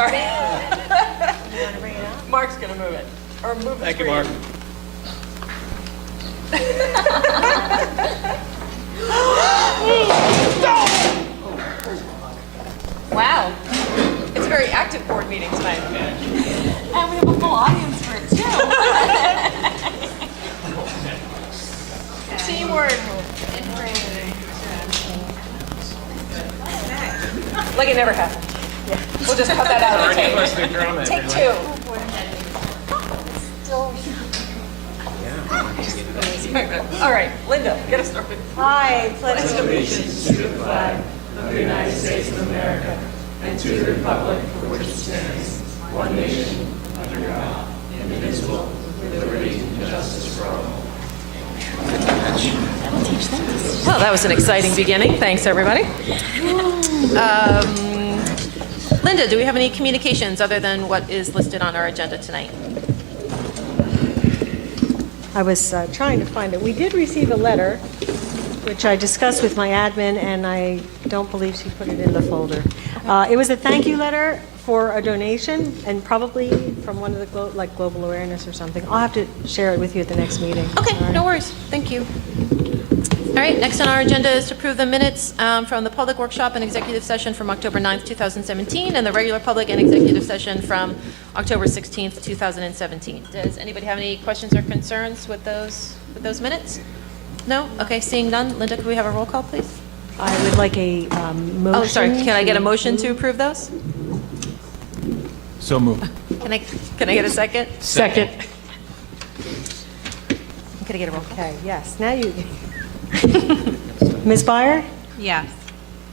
Sorry. You want to bring it up? Mark's going to move it. Or move the Thank you, screen. Mark. Wow. It's a very active board meeting tonight. And we have a full audience for it, too. Teamwork. Like it never happened. Yeah. We'll just cut that out. Take two. All right, Linda, get us started. Hi, pledge Allegiance to the flag of the United States of America and to the republic for which it stands, one nation, under God, indivisible, with liberty and justice for all. Well, that was an exciting beginning. Thanks, everybody. Linda, do we have any communications other than what is listed on our agenda tonight? I was trying to find it. We did receive a letter, which I discussed with my admin, and I don't believe she put it in the folder. It was a thank you letter for a donation, and probably from one of the Global Awareness or something. I'll have to share it with you at the next meeting. Okay, All right. no worries. Thank you. All right, next on our agenda is to approve the minutes from the public workshop and executive session from October 9th, 2017, and the regular public and executive session from October 16th, 2017. Does anybody have any questions or concerns with those minutes? No? Okay, seeing none. Linda, could we have a roll call, please? I would like a motion. Oh, sorry. Can I get a motion to approve those? So moved. Can I get a second? Second. Can I get a roll call? Okay, yes. Now you. Ms. Byer? Yes.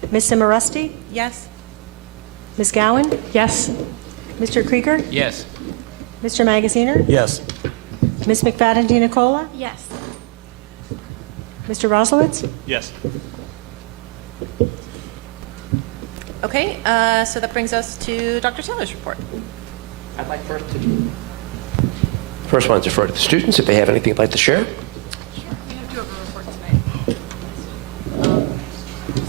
Ms. Cimarusti? Yes. Ms. Gowan? Yes. Mr. Krieger? Yes. Mr. Magaziner? Yes. Ms. McFadden DiNicola? Yes. Mr. Roslowitz? Yes. Okay, so that brings us to Dr. Taylor's report. I'd like first one to refer to the students if they have anything they'd like to share. We have two of a report tonight.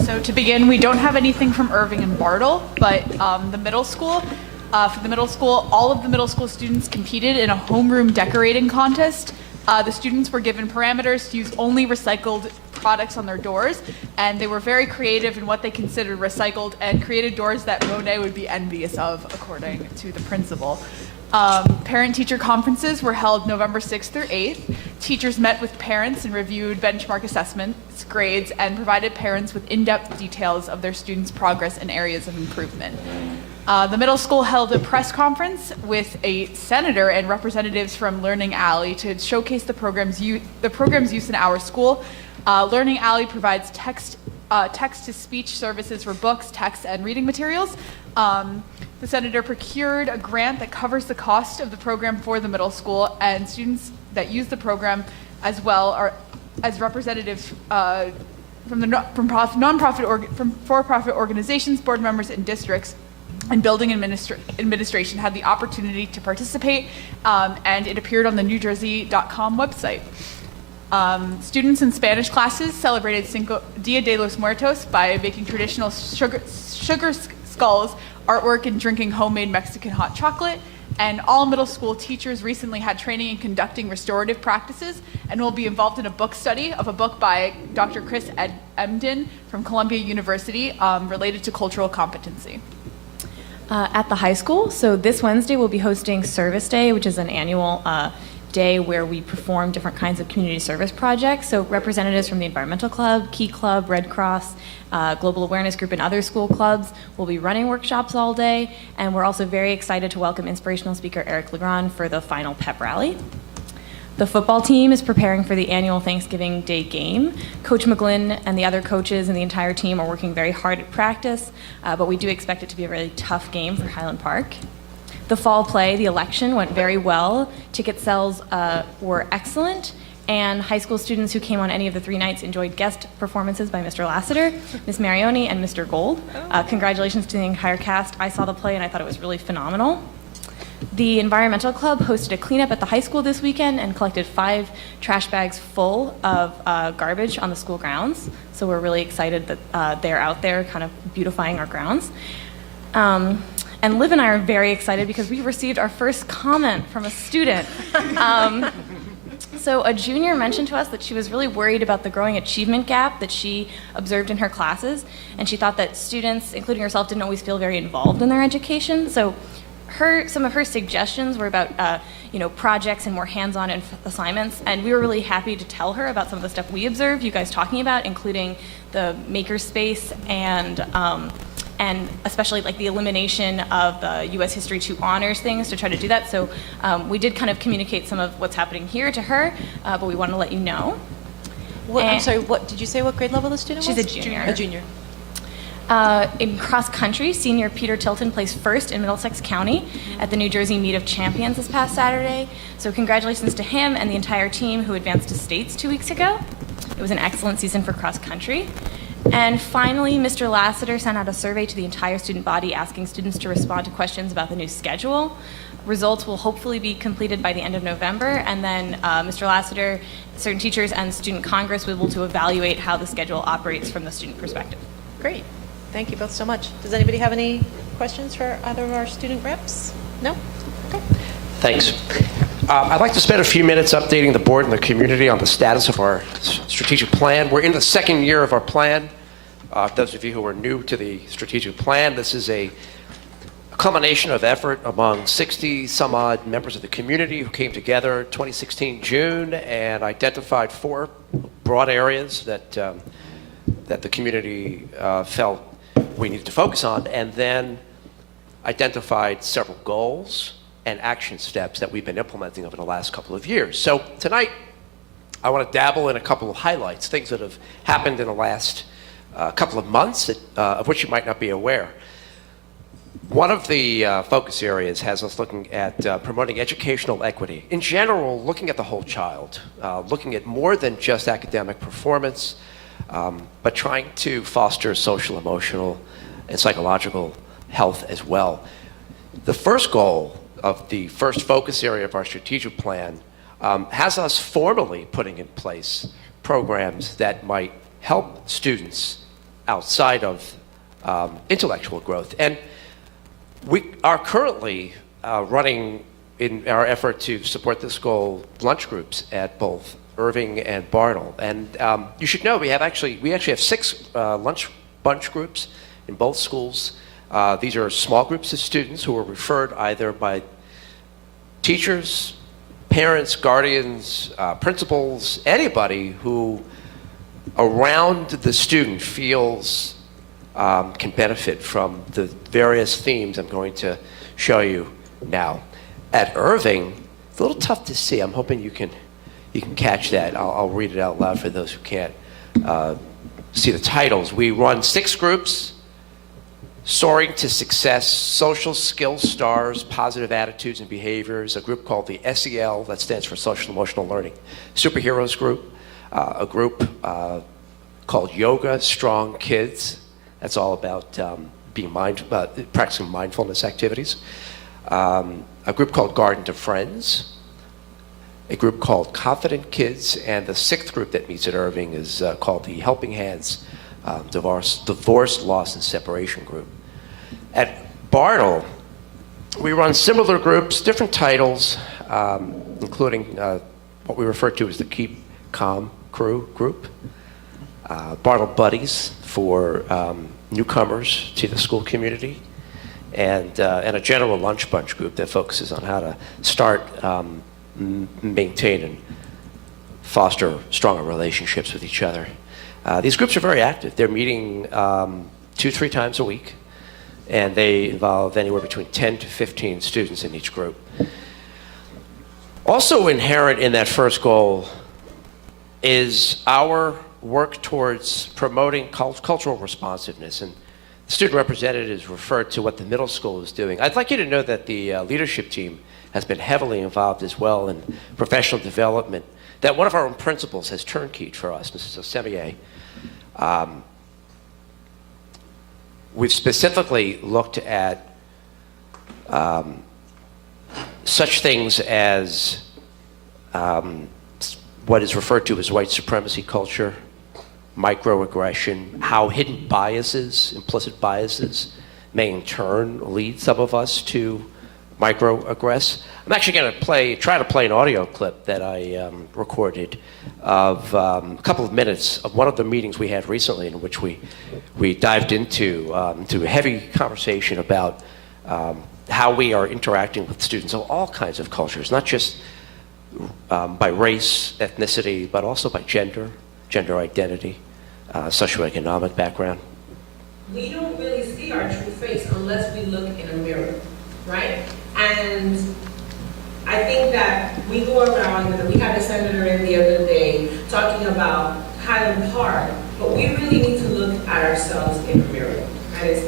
So to begin, we don't have anything from Irving and Bartle, but the middle school, for the middle school, all of the middle school students competed in a homeroom decorating contest. The students were given parameters to use only recycled products on their doors, and they were very creative in what they considered recycled and created doors that Monet would be envious of, according to the principal. Parent-teacher conferences were held November 6th through 8th. Teachers met with parents and reviewed benchmark assessments, grades, and provided parents with in-depth details of their students' progress and areas of improvement. The middle school held a press conference with a senator and representatives from Learning Alley to showcase the program's use in our school. Learning Alley provides text-to-speech services for books, texts, and reading materials. The senator procured a grant that covers the cost of the program for the middle school, and students that use the program as well are as representatives from for-profit organizations, board members, and districts. And building administration had the opportunity to participate, and it appeared on the NewJersey.com website. Students in Spanish classes celebrated Cinco Dia de los Muertos by baking traditional sugar skulls, artwork, and drinking homemade Mexican hot chocolate. And all middle school teachers recently had training in conducting restorative practices and will be involved in a book study of a book by Dr. Chris Emden from Columbia University related to cultural competency. At the high school, so this Wednesday we'll be hosting Service Day, which is an annual day where we perform different kinds of community service projects. So representatives from the Environmental Club, Key Club, Red Cross, Global Awareness Group, and other school clubs will be running workshops all day. And we're also very excited to welcome inspirational speaker Eric Legrand for the final pep rally. The football team is preparing for the annual Thanksgiving Day game. Coach McGlynn and the other coaches and the entire team are working very hard at practice, but we do expect it to be a really tough game for Highland Park. The fall play, The Election, went very well. Ticket sales were excellent, and high school students who came on any of the 3 nights enjoyed guest performances by Mr. Lassiter, Ms. Marioni, and Mr. Gold. Congratulations to the entire cast. I saw the play and I thought it was really phenomenal. The Environmental Club hosted a cleanup at the high school this weekend and collected 5 trash bags full of garbage on the school grounds. So we're really excited that they're out there kind of beautifying our grounds. And Liv and I are very excited because we received our first comment from a student. So a junior mentioned to us that she was really worried about the growing achievement gap that she observed in her classes, and she thought that students, including herself, didn't always feel very involved in their education. So some of her suggestions were about projects and more hands-on assignments, and we were really happy to tell her about some of the stuff we observed you guys talking about, including the makerspace and especially like the elimination of the U.S. History 2 honors things to try to do that. So we did kind of communicate some of what's happening here to her, but we wanted to let you know. I'm sorry, what did you say? What grade level the student was? She's a junior. A junior. In cross country, senior Peter Tilton placed first in Middlesex County at the New Jersey Meet of Champions this past Saturday. So congratulations to him and the entire team who advanced to states 2 weeks ago. It was an excellent season for cross country. And finally, Mr. Lassiter sent out a survey to the entire student body asking students to respond to questions about the new schedule. Results will hopefully be completed by the end of November, and then Mr. Lassiter, certain teachers, and Student Congress will be able to evaluate how the schedule operates from the student perspective. Great. Thank you both so much. Does anybody have any questions for either of our student reps? No? Okay. Thanks. I'd like to spend a few minutes updating the board and the community on the status of our strategic plan. We're in the second year of our plan. Those of you who are new to the strategic plan, this is a culmination of effort among 60 some odd members of the community who came together 2016 June and identified 4 broad areas that the community felt we needed to focus on, and then identified several goals and action steps that we've been implementing over the last couple of years. So tonight, I want to dabble in a couple of highlights, things that have happened in the last couple of months of which you might not be aware. One of the focus areas has us looking at promoting educational equity. In general, looking at the whole child, looking at more than just academic performance, but trying to foster social, emotional, and psychological health as well. The first goal of the first focus area of our strategic plan has us formally putting in place programs that might help students outside of intellectual growth. And we are currently running, in our effort to support this goal, lunch groups at both Irving and Bartle. And you should know we actually have 6 lunch bunch groups in both schools. These are small groups of students who are referred either by teachers, parents, guardians, principals, anybody who around the student feels can benefit from the various themes I'm going to show you now. At Irving, it's a little tough to see. I'm hoping you can catch that. I'll read it out loud for those who can't see the titles. We run 6 groups: Soaring to Success, Social Skills Stars, Positive Attitudes and Behaviors, a group called the SEL, that stands for Social Emotional Learning, Superheroes group, a group called Yoga Strong Kids, that's all about practicing mindfulness activities, a group called Garden to Friends, a group called Confident Kids, and the 6th group that meets at Irving is called the Helping Hands Divorce, Loss, and Separation group. At Bartle, we run similar groups, different titles, including what we refer to as the Keep Calm Crew group, Bartle Buddies for newcomers to the school community, and a general lunch bunch group that focuses on how to start, maintain, and foster stronger relationships with each other. These groups are very active. They're meeting 2-3 times a week, and they involve anywhere between 10 to 15 students in each group. Also inherent in that first goal is our work towards promoting cultural responsiveness, and the student representatives referred to what the middle school is doing. I'd like you to know that the leadership team has been heavily involved as well in professional development, that one of our own principals has turnkeyd for us, Mrs. Osemier. We've specifically looked at such things as what is referred to as white supremacy culture, microaggression, how hidden biases, implicit biases, may in turn lead some of us to microaggress. I'm actually going to try to play an audio clip that I recorded of a couple of minutes of one of the meetings we had recently, in which we dived into a heavy conversation about how we are interacting with students of all kinds of cultures, not just by race, ethnicity, but also by gender identity, socioeconomic background. We don't really see our true face unless we look in a mirror, right? And I think that we go around, and we had a senator in the other day talking about Highland Park, but we really need to look at ourselves in a mirror. And it's,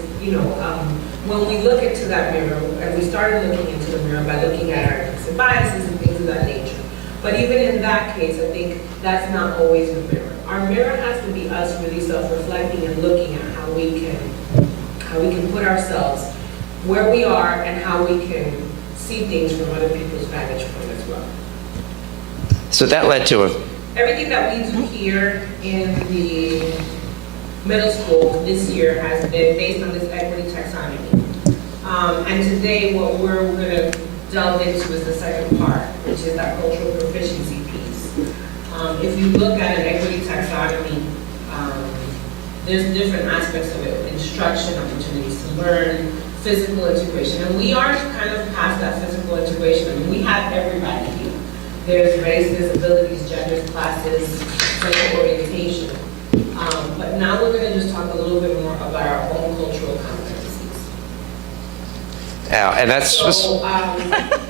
when we look into that mirror, and we started looking into the mirror by looking at our biases and things of that nature. But even in that case, I think that's not always the mirror. Our mirror has to be us really self-reflecting and looking at how we can put ourselves where we are and how we can see things from other people's vantage point as well. So that led to Everything that we do here in the middle school this year has been based on this equity taxonomy. And today what we're going to delve into is the second part, which is that cultural proficiency piece. If you look at an equity taxonomy, there's different aspects of it: instruction, opportunities to learn, physical integration. And we are kind of past that physical integration. I mean, we have everybody here. There's race, disabilities, genders, classes, sexual orientation. But now we're going to just talk a little bit more about our own cultural competencies. and that's So, I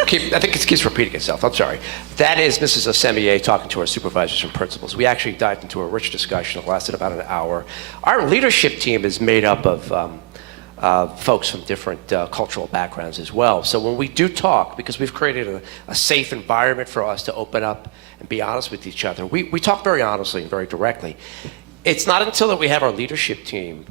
think it keeps repeating itself. I'm sorry. That is Mrs. Asemier talking to our supervisors and principals. We actually dived into a rich discussion that lasted about an hour. Our leadership team is made up of folks from different cultural backgrounds as well. So when we do talk, because we've created a safe environment for us to open up and be honest with each other, we talk very honestly and very directly. It's not until that we have our leadership team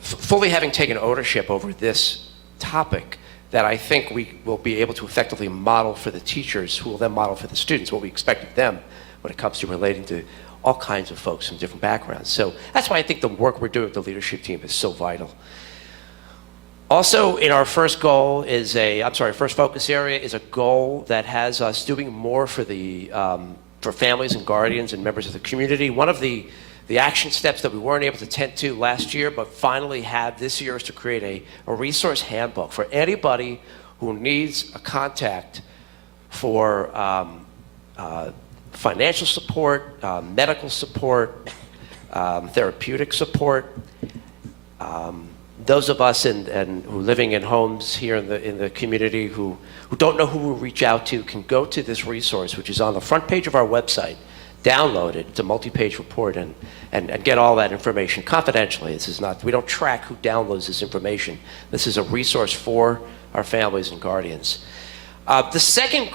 fully having taken ownership over this topic that I think we will be able to effectively model for the teachers, who will then model for the students what we expect of them when it comes to relating to all kinds of folks from different backgrounds. So that's why I think the work we're doing with the leadership team is so vital. Also, in our first first focus area is a goal that has us doing more for for families and guardians and members of the community. One of the action steps that we weren't able to tend to last year, but finally have this year, is to create a resource handbook for anybody who needs a contact for financial support, medical support, therapeutic support. Those of us who are living in homes here in the community who don't know who to reach out to can go to this resource, which is on the front page of our website, download it. It's a multi-page report and get all that information confidentially. We don't track who downloads this information. This is a resource for our families and guardians. The second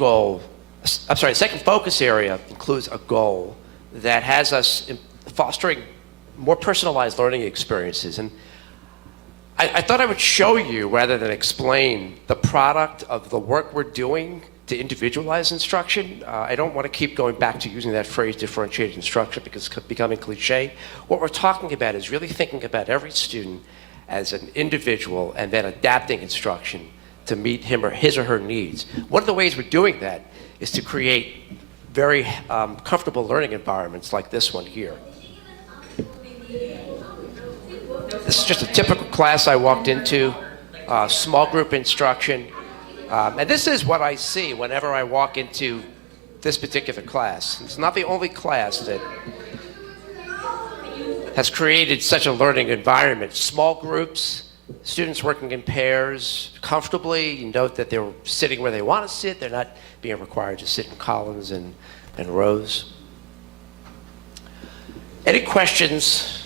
focus area includes a goal that has us fostering more personalized learning experiences. And I thought I would show you, rather than explain, the product of the work we're doing to individualize instruction. I don't want to keep going back to using that phrase, differentiated instruction, because it's becoming cliche. What we're talking about is really thinking about every student as an individual and then adapting instruction to meet his or her needs. One of the ways we're doing that is to create very comfortable learning environments like this one here. This is just a typical class I walked into, small group instruction. And this is what I see whenever I walk into this particular class. It's not the only class that has created such a learning environment. Small groups, students working in pairs comfortably. You note that they're sitting where they want to sit. They're not being required to sit in columns and rows. Any questions,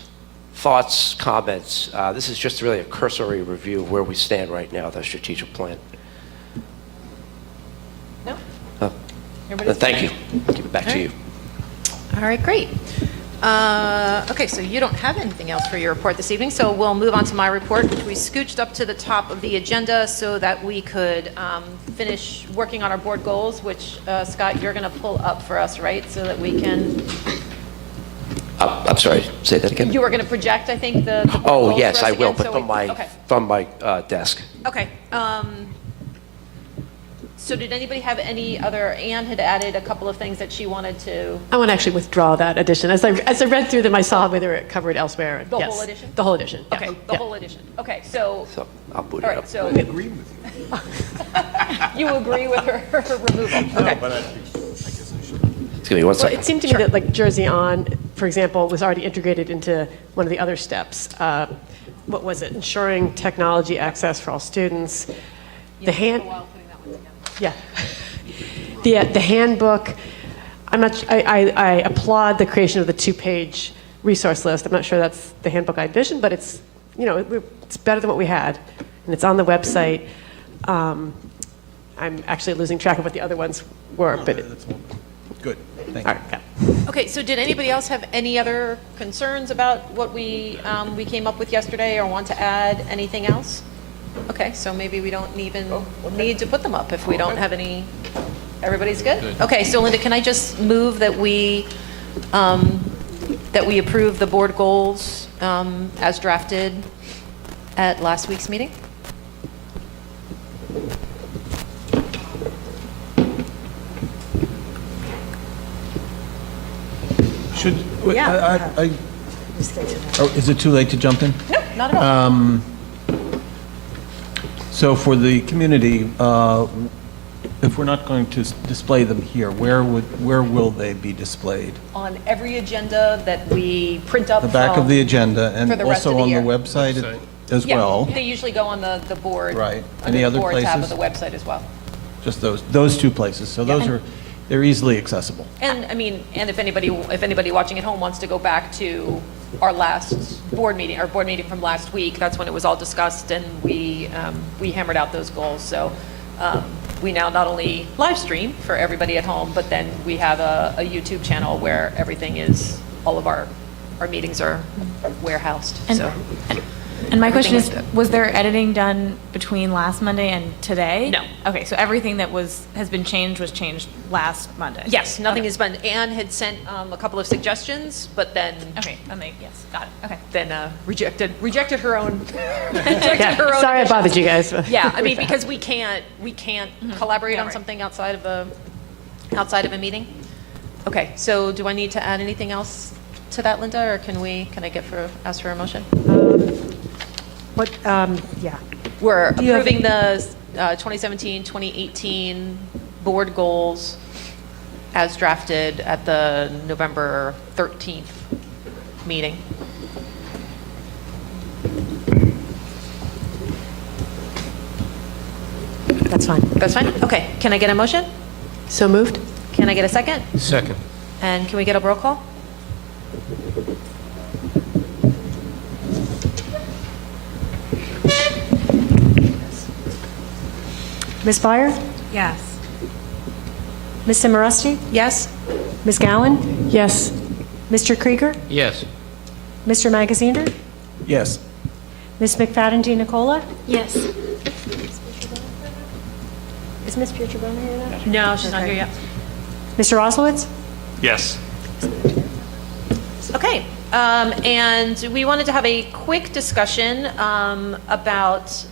thoughts, comments? This is just really a cursory review of where we stand right now with our strategic plan. No? Thank you. I'll give it back to you. All right, great. Okay, so you don't have anything else for your report this evening, so we'll move on to my report, which we scooched up to the top of the agenda so that we could finish working on our board goals, which, Scott, you're going to pull up for us, right, so that we can... I'm sorry, say that again? You were going to project, I think, the board Oh, goals yes, for us I will, again, but so from okay. my desk. Okay. So did anybody have any other, Anne had added a couple of things that she wanted to, I want to actually withdraw that addition. As I read through them, I saw whether it covered elsewhere. The Yes. whole edition? The whole edition. okay, yeah. the Yeah. whole edition. Okay, so, So I'll boot all it right, up. so Agree with you. you agree with her removal? Okay. But I guess I should. Excuse me one Well, second. it seemed to me that like Jersey On, for example, was already integrated into one of the other steps. What was it? Ensuring technology access for all students. Yeah. The handbook, I applaud the creation of the 2-page resource list. I'm not sure that's the handbook I envisioned, but it's, it's better than what we had. And it's on the website. I'm actually losing track of what the other ones were, but That's all. Good, thank all you. right, yeah. Okay, so did anybody else have any other concerns about what we came up with yesterday or want to add anything else? Okay, so maybe we don't even need to put them up if we don't have any, everybody's good? Okay, so Linda, can I just move that we approve the board goals as drafted at last week's meeting? Should, Yeah. is it too late to jump in? No, not at all. So for the community, if we're not going to display them here, where will they be displayed? On every agenda that we print up The back of the from- agenda and for the rest also of the on the year. website as Yeah, well? they usually go on the board. Right. Under Any the other board tab of places? the website as well. Just those two places. So those they're easily accessible. And, I mean, and if anybody watching at home wants to go back to our last board meeting, our board meeting from last week, that's when it was all discussed, and we hammered out those goals. So we now not only live stream for everybody at home, but then we have a YouTube channel where everything is, all of our meetings are warehoused, so. And my question is, Everything like that. was there editing done between last Monday and today? No. Okay, so everything that has been changed was changed last Monday? Yes, nothing has been, Anne had sent a couple of suggestions, but then. Okay, yes, got it, okay. Then rejected her own. rejected her own Sorry I additions. bothered you guys. Yeah, I mean, because we can't collaborate on right. something outside of a meeting. Okay, so do I need to add anything else to that, Linda, or can I ask for a motion? Yeah. We're Do you have- approving the 2017, 2018 board goals as drafted at the November 13th meeting. That's fine. That's fine? Okay, can I get a motion? So moved? Can I get a second? Second. And can we get a roll call? Ms. Byer? Yes. Ms. Simorowski? Yes? Ms. Gowan? Yes. Mr. Krieger? Yes. Mr. Magaziner? Yes. Ms. McFadden Nicola? Yes. Is Ms. Pietrobona here now? No, she's not here yet. Mr. Oslowitz? Yes. Okay, and we wanted to have a quick discussion about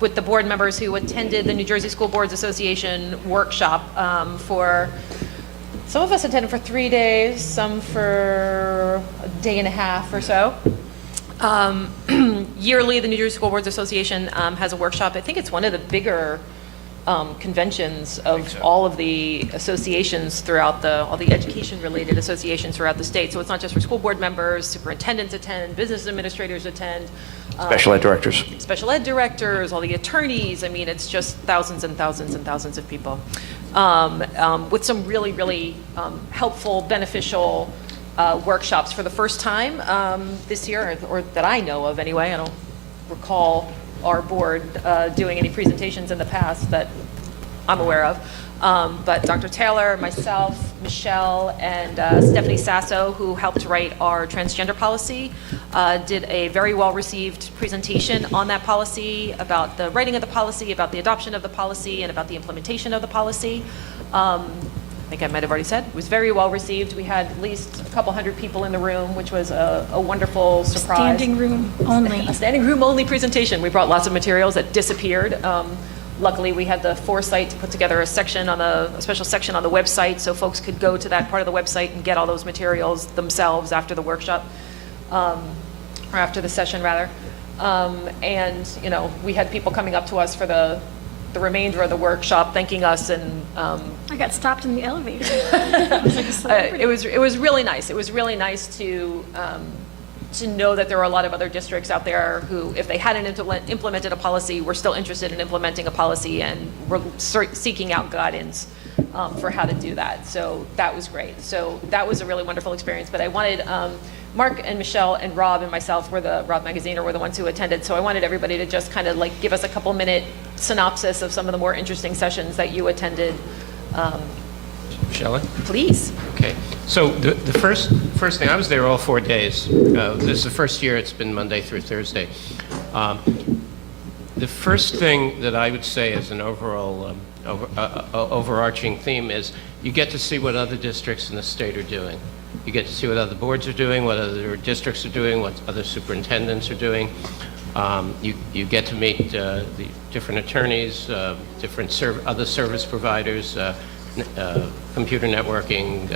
with the board members who attended the New Jersey School Boards Association workshop for, some of us attended for 3 days, some for a day and a half or so. Yearly, the New Jersey School Boards Association has a workshop. I think it's one of the bigger conventions of all of the associations throughout all the education-related associations throughout the state. So it's not just for school board members, superintendents attend, business administrators attend. Special ed directors. Special ed directors, all the attorneys. I mean, it's just thousands and thousands and thousands of people with some really, really helpful, beneficial workshops for the first time this year, or that I know of anyway. I don't recall our board doing any presentations in the past that I'm aware of. But Dr. Taylor, myself, Michelle, and Stephanie Sasso, who helped write our transgender policy, did a very well-received presentation on that policy, about the writing of the policy, about the adoption of the policy, and about the implementation of the policy. think I might have already said. It was very well received. We had at least a couple hundred people in the room, which was a wonderful surprise. Standing room only. A standing room only presentation. We brought lots of materials that disappeared. Luckily, we had the foresight to put together a special section on the website so folks could go to that part of the website and get all those materials themselves after the workshop, or after the session rather. And we had people coming up to us for the remainder of the workshop, thanking us, and I got stopped in the elevator. I was like a celebrity. it was really nice. It was really nice to know that there are a lot of other districts out there who, if they hadn't implemented a policy, were still interested in implementing a policy and were seeking out guidance for how to do that. So that was great. So that was a really wonderful experience. But I wanted Mark and Michelle and Rob and myself were the Rob Magaziner were the ones who attended. So I wanted everybody to just kind of like give us a couple minute synopsis of some of the more interesting sessions that you attended. Shall I? Please. Okay. So the first thing, I was there all 4 days. This is the first year it's been Monday through Thursday. The first thing that I would say as an overall overarching theme is you get to see what other districts in the state are doing. You get to see what other boards are doing, what other districts are doing, what other superintendents are doing. You get to meet the different attorneys, different other service providers, computer networking,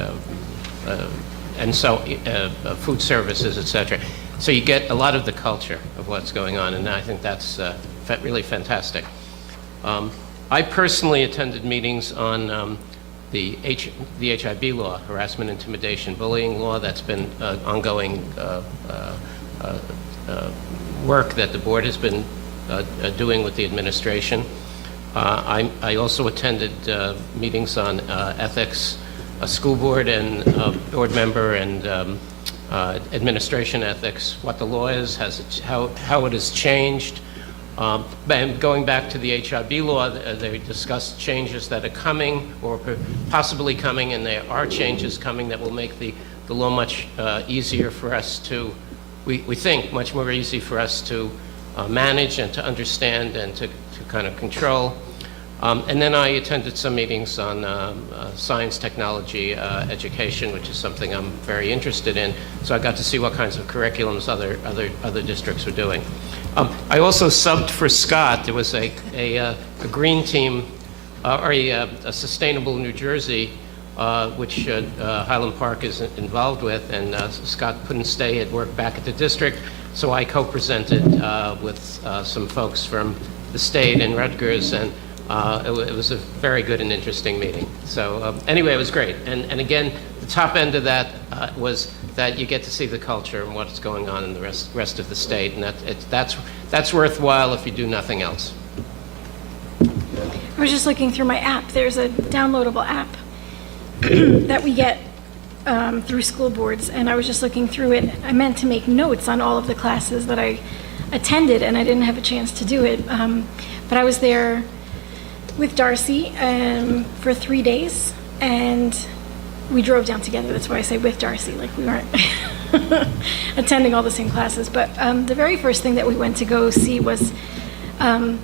and so food services, etc. So you get a lot of the culture of what's going on, and I think that's really fantastic. I personally attended meetings on the HIB law, harassment, intimidation, bullying law. That's been ongoing work that the board has been doing with the administration. I also attended meetings on ethics, a school board and board member, and administration ethics, what the law is, how it has changed. And going back to the HIB law, they discussed changes that are coming or possibly coming, and there are changes coming that will make the law much easier for us to, we think, much more easy for us to manage and to understand and to kind of control. And then I attended some meetings on science, technology, education, which is something I'm very interested in. So I got to see what kinds of curriculums other districts are doing. I also subbed for Scott. There was a green team, or a sustainable New Jersey, which Highland Park is involved with, and Scott couldn't stay at work back at the district, so I co-presented with some folks from the state and Rutgers, and it was a very good and interesting meeting. So anyway, it was great. And again, the top end of that was that you get to see the culture and what's going on in the rest of the state, and that's worthwhile if you do nothing else. I was just looking through my app. There's a downloadable app that we get through school boards, and I was just looking through it. I meant to make notes on all of the classes that I attended, and I didn't have a chance to do it. But I was there with Darcy for 3 days, and we drove down together. That's why I say with Darcy, like we weren't attending all the same classes. But the very first thing that we went to go see was a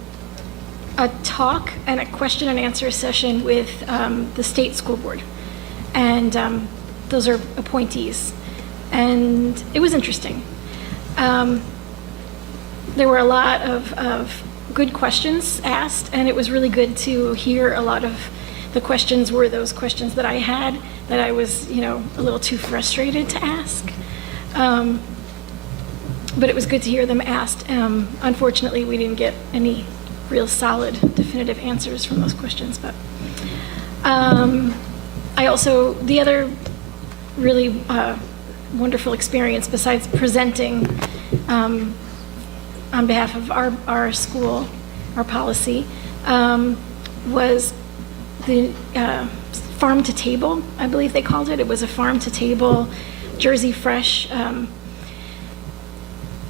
talk and a question and answer session with the state school board. And those are appointees. And it was interesting. There were a lot of good questions asked, and it was really good to hear a lot of the questions were those questions that I had that I was, a little too frustrated to ask. But it was good to hear them asked. Unfortunately, we didn't get any real solid, definitive answers from those questions. But the other really wonderful experience, besides presenting on behalf of our school, our policy, was the farm to table, I believe they called it. It was a farm to table, Jersey Fresh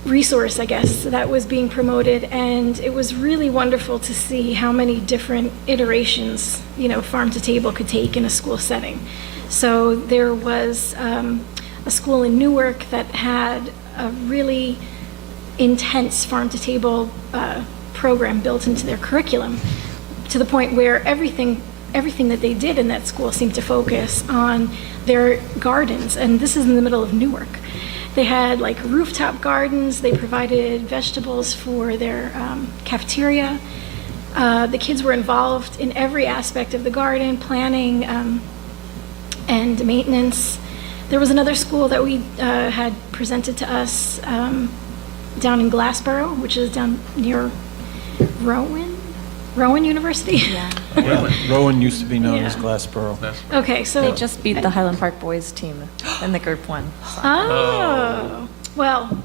resource, I guess, that was being promoted. And it was really wonderful to see how many different iterations, farm to table could take in a school setting. So there was a school in Newark that had a really intense farm to table program built into their curriculum, to the point where everything everything that they did in that school seemed to focus on their gardens, and this is in the middle of Newark. They had like rooftop gardens. They provided vegetables for their cafeteria. The kids were involved in every aspect of the garden, planning and maintenance. There was another school that we had presented to us down in Glassboro, which is down near Rowan University. Yeah. Rowan used to be known as Yeah. Glassboro. Okay, so They just beat the Highland Park boys team in the group one. Oh, well,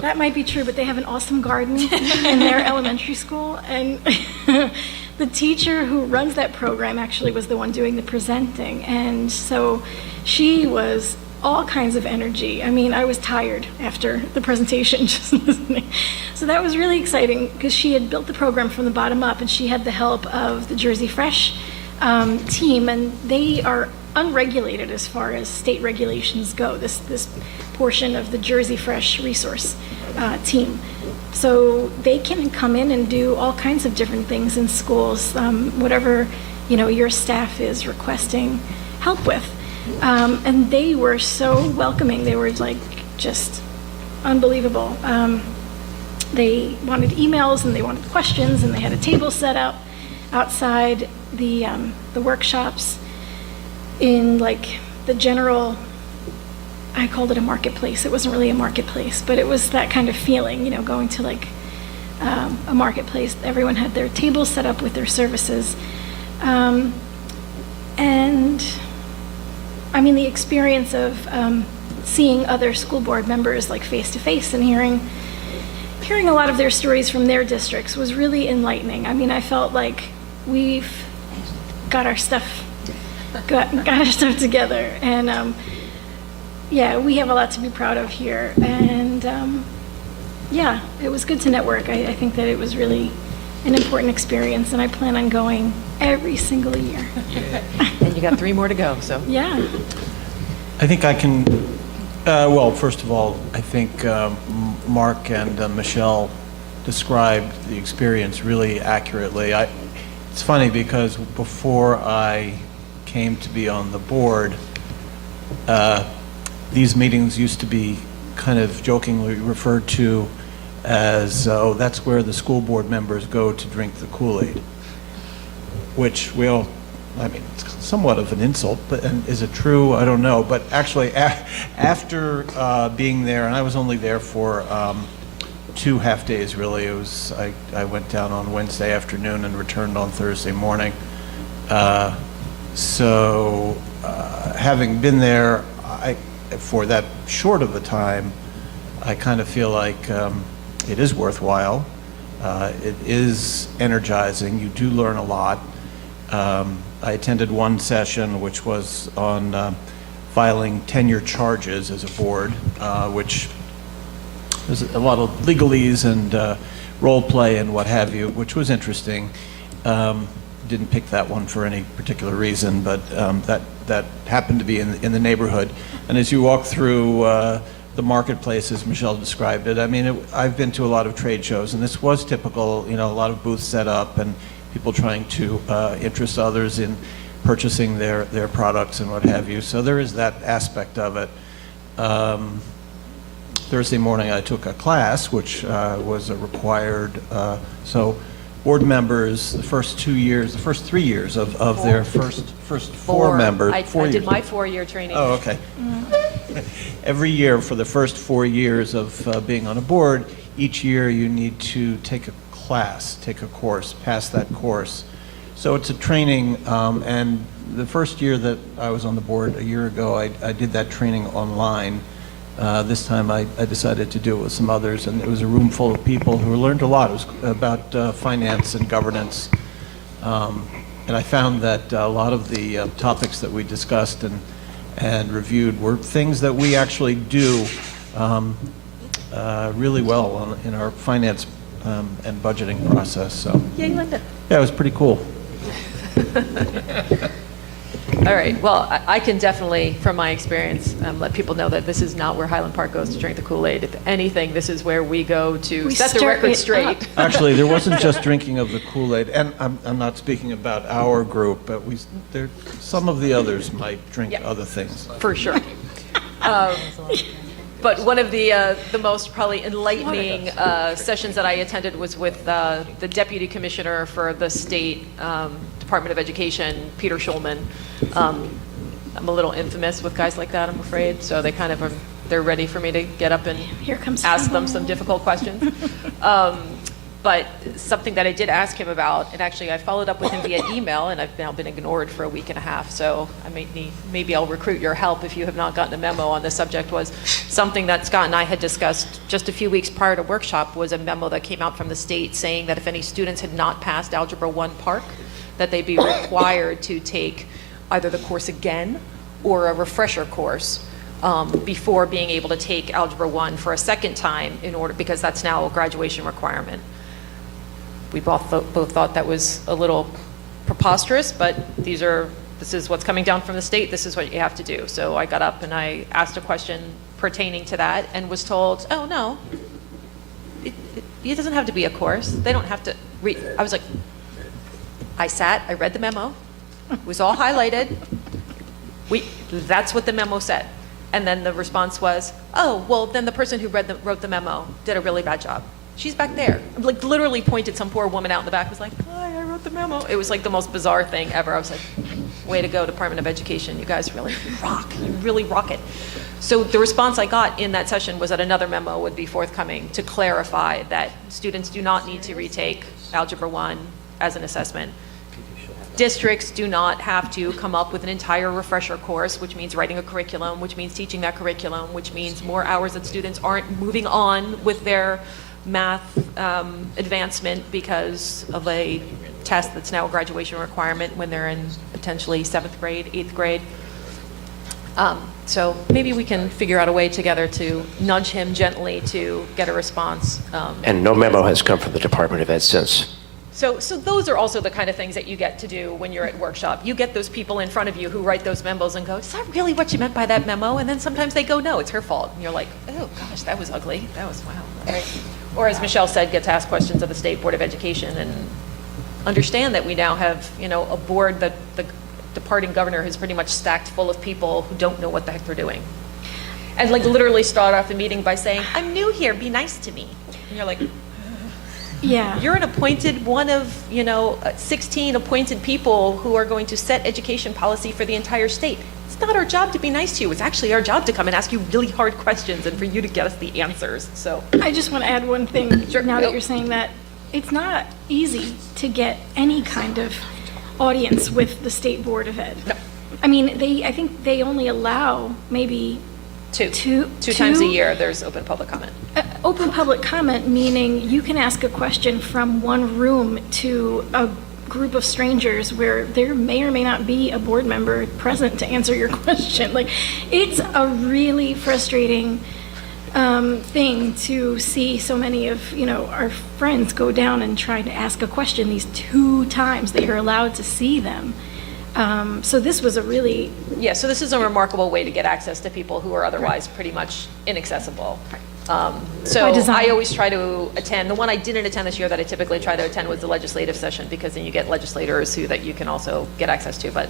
that might be true, but they have an awesome garden in their elementary school, and the teacher who runs that program actually was the one doing the presenting, and so she was all kinds of energy. I mean, I was tired after the presentation just listening. So that was really exciting because she had built the program from the bottom up, and she had the help of the Jersey Fresh team, and they are unregulated as far as state regulations go, this portion of the Jersey Fresh resource team. So they can come in and do all kinds of different things in schools, whatever, your staff is requesting help with. And they were so welcoming. They were like just unbelievable. They wanted emails and they wanted questions, and they had a table set up outside the workshops in like the general, I called it a marketplace. It wasn't really a marketplace, but it was that kind of feeling, going to like a marketplace. Everyone had their tables set up with their services. And I mean, the experience of seeing other school board members like face to face and hearing a lot of their stories from their districts was really enlightening. I mean, I felt like we've got our stuff together, and yeah, we have a lot to be proud of here. And yeah, it was good to network. I think that it was really an important experience, and I plan on going every single year. And you got 3 more to go, so. Yeah. I think I can, well, first of all, I think Mark and Michelle described the experience really accurately. It's funny because before I came to be on the board, these meetings used to be kind of jokingly referred to as, oh, that's where the school board members go to drink the Kool-Aid, which we all, I mean, it's somewhat of an insult, but and is it true? I don't know. But actually, after being there, and I was only there for 2 half days, really. It was I went down on Wednesday afternoon and returned on Thursday morning. So having been there, for that short of a time, I kind of feel like it is worthwhile. It is energizing. You do learn a lot. I attended one session which was on filing tenure charges as a board, which there's a lot of legalese and role play and what have you, which was interesting. Didn't pick that one for any particular reason, but that happened to be in the neighborhood. And as you walk through the marketplace, as Michelle described it, I mean, I've been to a lot of trade shows, and this was typical, a lot of booths set up and people trying to interest others in purchasing their products and what have you. So there is that aspect of it. Thursday morning I took a class, which was a required, so board members, the first 3 years of their first 4 members. I 4 did years. my 4-year training. Oh, okay. Every year for the first 4 years of being on a board, each year you need to take a class, take a course, pass that course. So it's a training, and the first year that I was on the board a year ago, I did that training online. This time I decided to do it with some others, and it was a room full of people who learned a lot. It was about finance and governance. And I found that a lot of the topics that we discussed and reviewed were things that we actually do really well in our finance and budgeting process. So Yay, Linda. yeah, it was pretty cool. All right, well, I can definitely, from my experience, let people know that this is not where Highland Park goes to drink the Kool-Aid. If anything, this is where we go to We set the stir record it straight. Actually, there wasn't just drinking of the Kool-Aid, and I'm not speaking about our group, but some of the others might drink Yeah. other things. For sure. But one of the most probably enlightening sessions that I attended was with the Deputy Commissioner for the State Department of Education, Peter Schulman. I'm a little infamous with guys like that, I'm afraid, so they kind of they're ready for me to get up and Here comes ask them trouble. some difficult questions. But something that I did ask him about, and actually I followed up with him via email, and I've now been ignored for a week and a half, so maybe I'll recruit your help if you have not gotten a memo on the subject, was something that Scott and I had discussed just a few weeks prior to workshop, was a memo that came out from the state saying that if any students had not passed Algebra 1 Park, that they'd be required to take either the course again or a refresher course before being able to take Algebra 1 for a second time because that's now a graduation requirement. We both thought that was a little preposterous, but this is what's coming down from the state. This is what you have to do. So I got up and I asked a question pertaining to that and was told, oh, no, it doesn't have to be a course. They don't have to read. I was like, I read the memo. It was all highlighted. That's what the memo said. And then the response was, oh, well, then the person who wrote the memo did a really bad job. She's back there. Like literally pointed some poor woman out in the back, was like, hi, I wrote the memo. It was like the most bizarre thing ever. I was like, way to go, Department of Education. You guys really rock. You really rock it. So the response I got in that session was that another memo would be forthcoming to clarify that students do not need to retake Algebra 1 as an assessment. Districts do not have to come up with an entire refresher course, which means writing a curriculum, which means teaching that curriculum, which means more hours that students aren't moving on with their math advancement because of a test that's now a graduation requirement when they're in potentially 7th grade, 8th grade. So maybe we can figure out a way together to nudge him gently to get a response. And no memo has come from the Department of Ed since. So those are also the kind of things that you get to do when you're at workshop. You get those people in front of you who write those memos and go, is that really what you meant by that memo? And then sometimes they go, no, it's her fault. And you're like, oh gosh, that was ugly. That was, wow. All right. Or as Michelle said, get to ask questions of the State Board of Education and understand that we now have, a board that the departing governor has pretty much stacked full of people who don't know what the heck they're doing. And like literally start off the meeting by saying, I'm new here, be nice to me. And you're like, Yeah. you're an appointed one of, 16 appointed people who are going to set education policy for the entire state. It's not our job to be nice to you. It's actually our job to come and ask you really hard questions and for you to get us the answers. So I just want to add one thing now that you're saying that. It's not easy to get any kind of audience with the State Board of Ed. No. I mean, I think they only allow maybe two times a year there's open public comment. Open public comment, meaning you can ask a question from one room to a group of strangers where there may or may not be a board member present to answer your question. Like, it's a really frustrating thing to see so many of, our friends go down and try to ask a question these 2 times that you're allowed to see them. So this was a really... Yeah, so this is a remarkable way to get access to people who are otherwise pretty much inaccessible. So By design. I always try to attend. The one I didn't attend this year that I typically try to attend was the legislative session, because then you get legislators that you can also get access to, but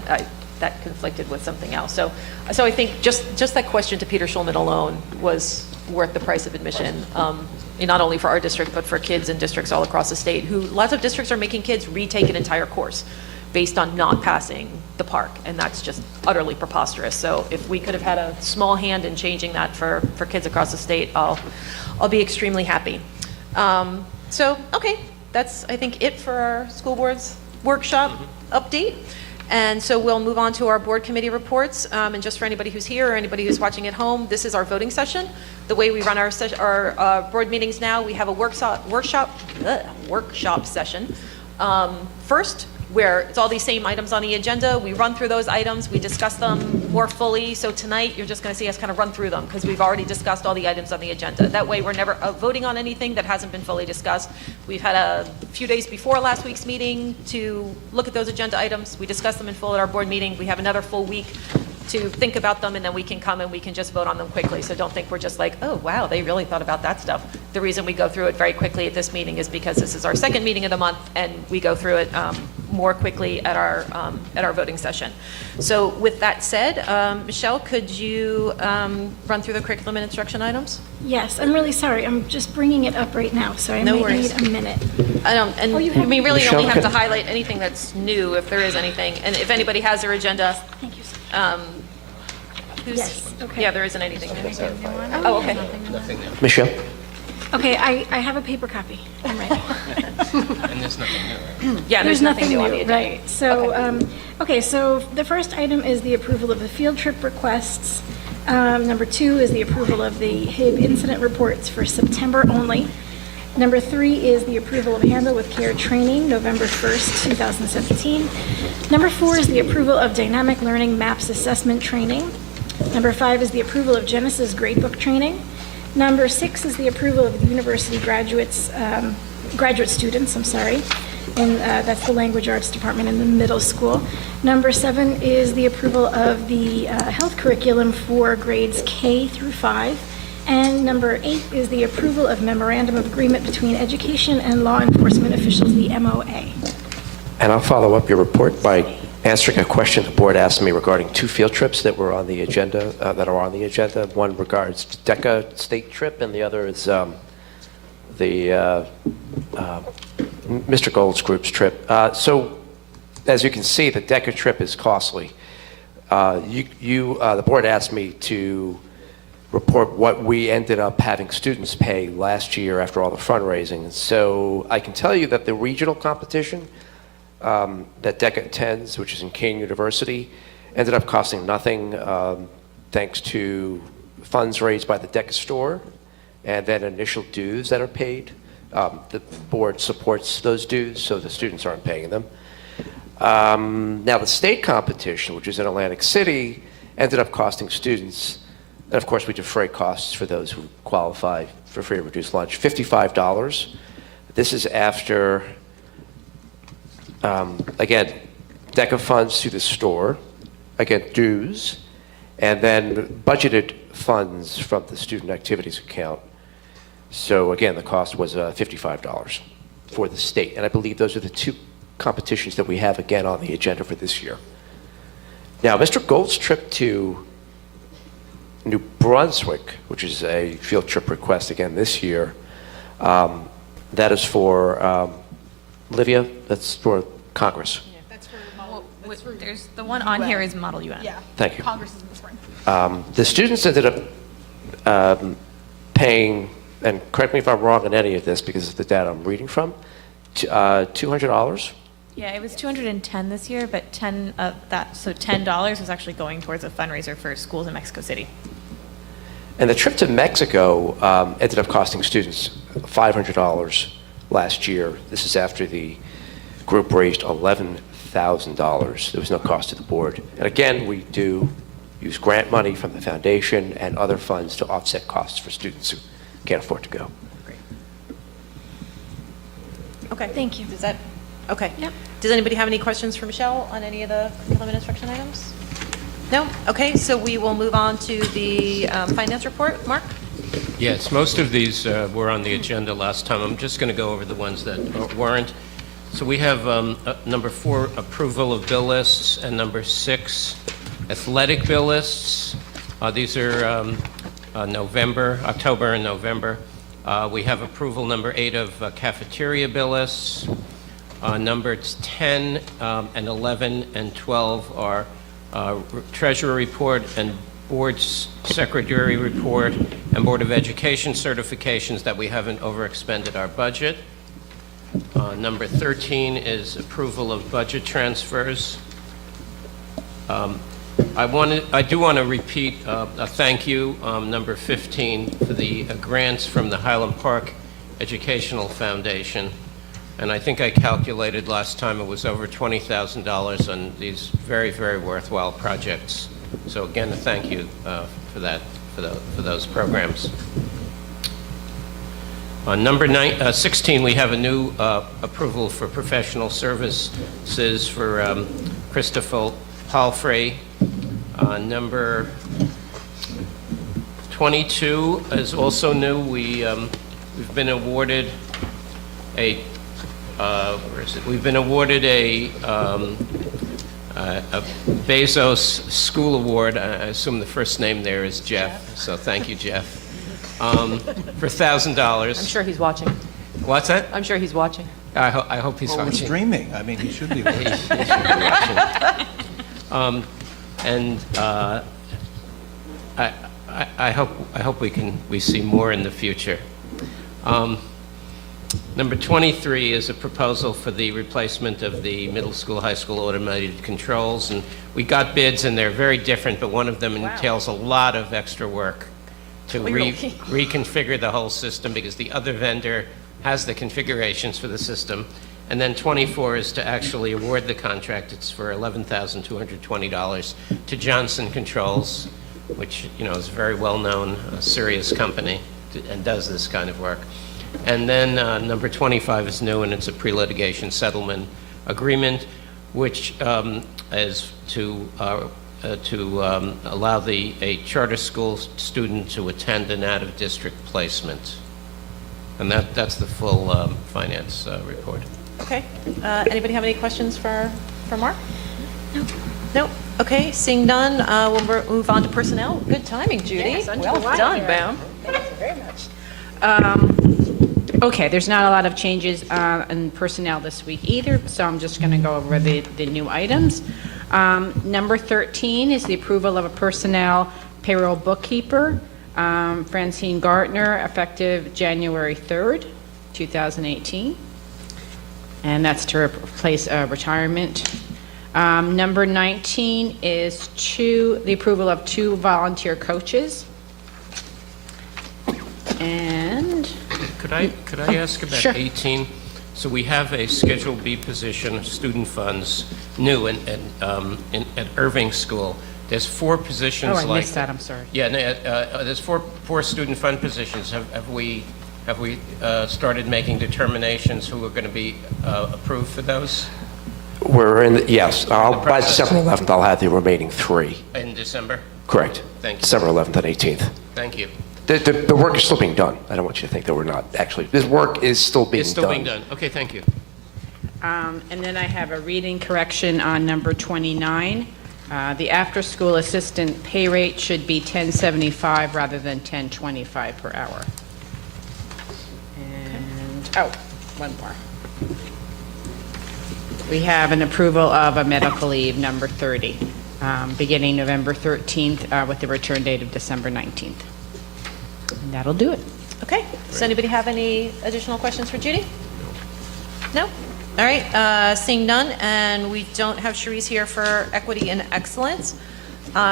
that conflicted with something else. So I think just that question to Peter Schulman alone was worth the price of admission, not only for our district, but for kids in districts all across the state, who lots of districts are making kids retake an entire course based on not passing the park, and that's just utterly preposterous. So if we could have had a small hand in changing that for kids across the state, I'll be extremely happy. So, okay, that's, I think, it for our school board's workshop update. And so we'll move on to our board committee reports. And just for anybody who's here or anybody who's watching at home, this is our voting session. The way we run our board meetings now, we have a workshop session. First, where it's all these same items on the agenda. We run through those items, we discuss them more fully. So tonight, you're just going to see us kind of run through them because we've already discussed all the items on the agenda. That way, we're never voting on anything that hasn't been fully discussed. We've had a few days before last week's meeting to look at those agenda items. We discussed them in full at our board meeting. We have another full week to think about them, and then we can come and we can just vote on them quickly. So don't think we're just like, oh, wow, they really thought about that stuff. The reason we go through it very quickly at this meeting is because this is our second meeting of the month, and we go through it more quickly at our voting session. So with that said, Michelle, could you run through the curriculum and instruction items? Yes, I'm really sorry. I'm just bringing it up right now, so I No might worries. need a minute. And you have- we really Michelle, only have to can- highlight anything that's new, if there is anything. And if anybody has their agenda, Thank you so much. Yes, okay. Yeah, there isn't anything new. So. Oh, okay. Michelle? Okay, I have a paper copy. I'm ready. And there's nothing new. Yeah, there's nothing new on the agenda. Right, so, okay, so the first item is the approval of the field trip requests. Number 2 is the approval of the HIB incident reports for September only. Number 3 is the approval of Handle with Care training, November 1st, 2017. Number 4 is the approval of dynamic learning maps assessment training. Number 5 is the approval of Genesis gradebook training. Number 6 is the approval of the university graduate students, and that's the language arts department in the middle school. Number 7 is the approval of the health curriculum for grades K through 5. And number 8 is the approval of memorandum of agreement between education and law enforcement officials, the MOA. And I'll follow up your report by answering a question the board asked me regarding 2 field trips that were on the agenda, that are on the agenda. One regards DECA state trip, and the other is Mr. Gold's group's trip. So, as you can see, the DECA trip is costly. The board asked me to report what we ended up having students pay last year after all the fundraising. So I can tell you that the regional competition that DECA attends, which is in Kean University, ended up costing nothing thanks to funds raised by the DECA store and then initial dues that are paid. The board supports those dues, so the students aren't paying them. Now the state competition, which is in Atlantic City, ended up costing students, and of course we defray costs for those who qualify for free or reduced lunch, $55. This is after again, DECA funds to the store, again, dues, and then budgeted funds from the student activities account. So again, the cost was $55 for the state. And I believe those are the 2 competitions that we have again on the agenda for this year. Now, Mr. Gold's trip to New Brunswick, which is a field trip request again this year, that is for Livia, that's for Congress. There's the one on here is Model UN. Yeah. Thank you. Congress is in the spring. The students ended up paying, and correct me if I'm wrong on any of this because of the data I'm reading from, $200. Yeah, it was 210 this year, but 10 of that, so $10 was actually going towards a fundraiser for schools in Mexico City. And the trip to Mexico ended up costing students $500 last year. This is after the group raised $11,000. There was no cost to the board. And again, we do use grant money from the foundation and other funds to offset costs for students who can't afford to go. Okay. Thank you. Does that, okay. Yep. Does anybody have any questions for Michelle on any of the curriculum and instruction items? No? Okay, so we will move on to the finance report. Mark? Yes, most of these were on the agenda last time. I'm just going to go over the ones that weren't. So we have number 4, approval of bill lists, and number 6, athletic bill lists. These are October and November. We have approval number 8 of cafeteria bill lists. Numbers 10 and 11 and 12 are treasurer report and board secretary report and Board of Education certifications that we haven't overexpended our budget. Number 13 is approval of budget transfers. I do want to repeat a thank you, number 15, for the grants from the Highland Park Educational Foundation. And I think I calculated last time it was over $20,000 on these very, very worthwhile projects So again, a thank you for that, for those programs. On number 16, we have a new approval for professional services for Christopher Palfrey. Number 22 is also new. We've been awarded a where is it? We've been awarded a Bezos School Award. I assume the first name there is Jeff. So thank you, Jeff, for $1,000. I'm sure he's watching. What's that? I'm sure he's watching. I hope he's Well, watching. he's dreaming. I mean, he should be. I hope we see more in the future. Number 23 is a proposal for the replacement of the middle school, high school automated controls, and we got bids and they're very different, but one of them entails a lot of extra work to reconfigure the whole system because the other vendor has the configurations for the system. And then 24 is to actually award the contract. It's for $11,220 to Johnson Controls, which is a very well-known, serious company and does this kind of work. And then number 25 is new, and it's a pre-litigation settlement agreement, which is to allow a charter school student to attend an out-of-district placement. And that's the full finance report. Okay. Anybody have any questions for Mark? No. Okay, seeing none, we'll move on to personnel. Good timing, Judy. Yes, Well done, Bam. Thank you very much. Okay, there's not a lot of changes in personnel this week either, so I'm just going to go over the new items. Number 13 is the approval of a personnel payroll bookkeeper, Francine Gartner, effective January 3rd, 2018. And that's to replace a retirement. Number 19 is the approval of 2 volunteer coaches. And Could I ask about Sure. 18? So we have a Schedule B position of student funds new at Irving School. There's 4 positions I like missed that, I'm sorry. Yeah, there's four student fund positions. Have we started making determinations who are going to be approved for those Yes. By December 11th, I'll have the remaining 3. in December? Correct. Thank you. December 11th and 18th. Thank you. The work is still being done. I don't want you to think that we're not actually. This work is still being done. It's still being done. Okay, thank you. and then I have a reading correction on number 29. The after-school assistant pay rate should be $10.75 rather than $10.25 per hour. And, one more. We have an approval of a medical leave, number 30, beginning November 13th with the return date of December 19th. And that'll do it. Okay. Does anybody have any additional questions for Judy? No? All right. Seeing none, and we don't have Cherise here for equity and excellence.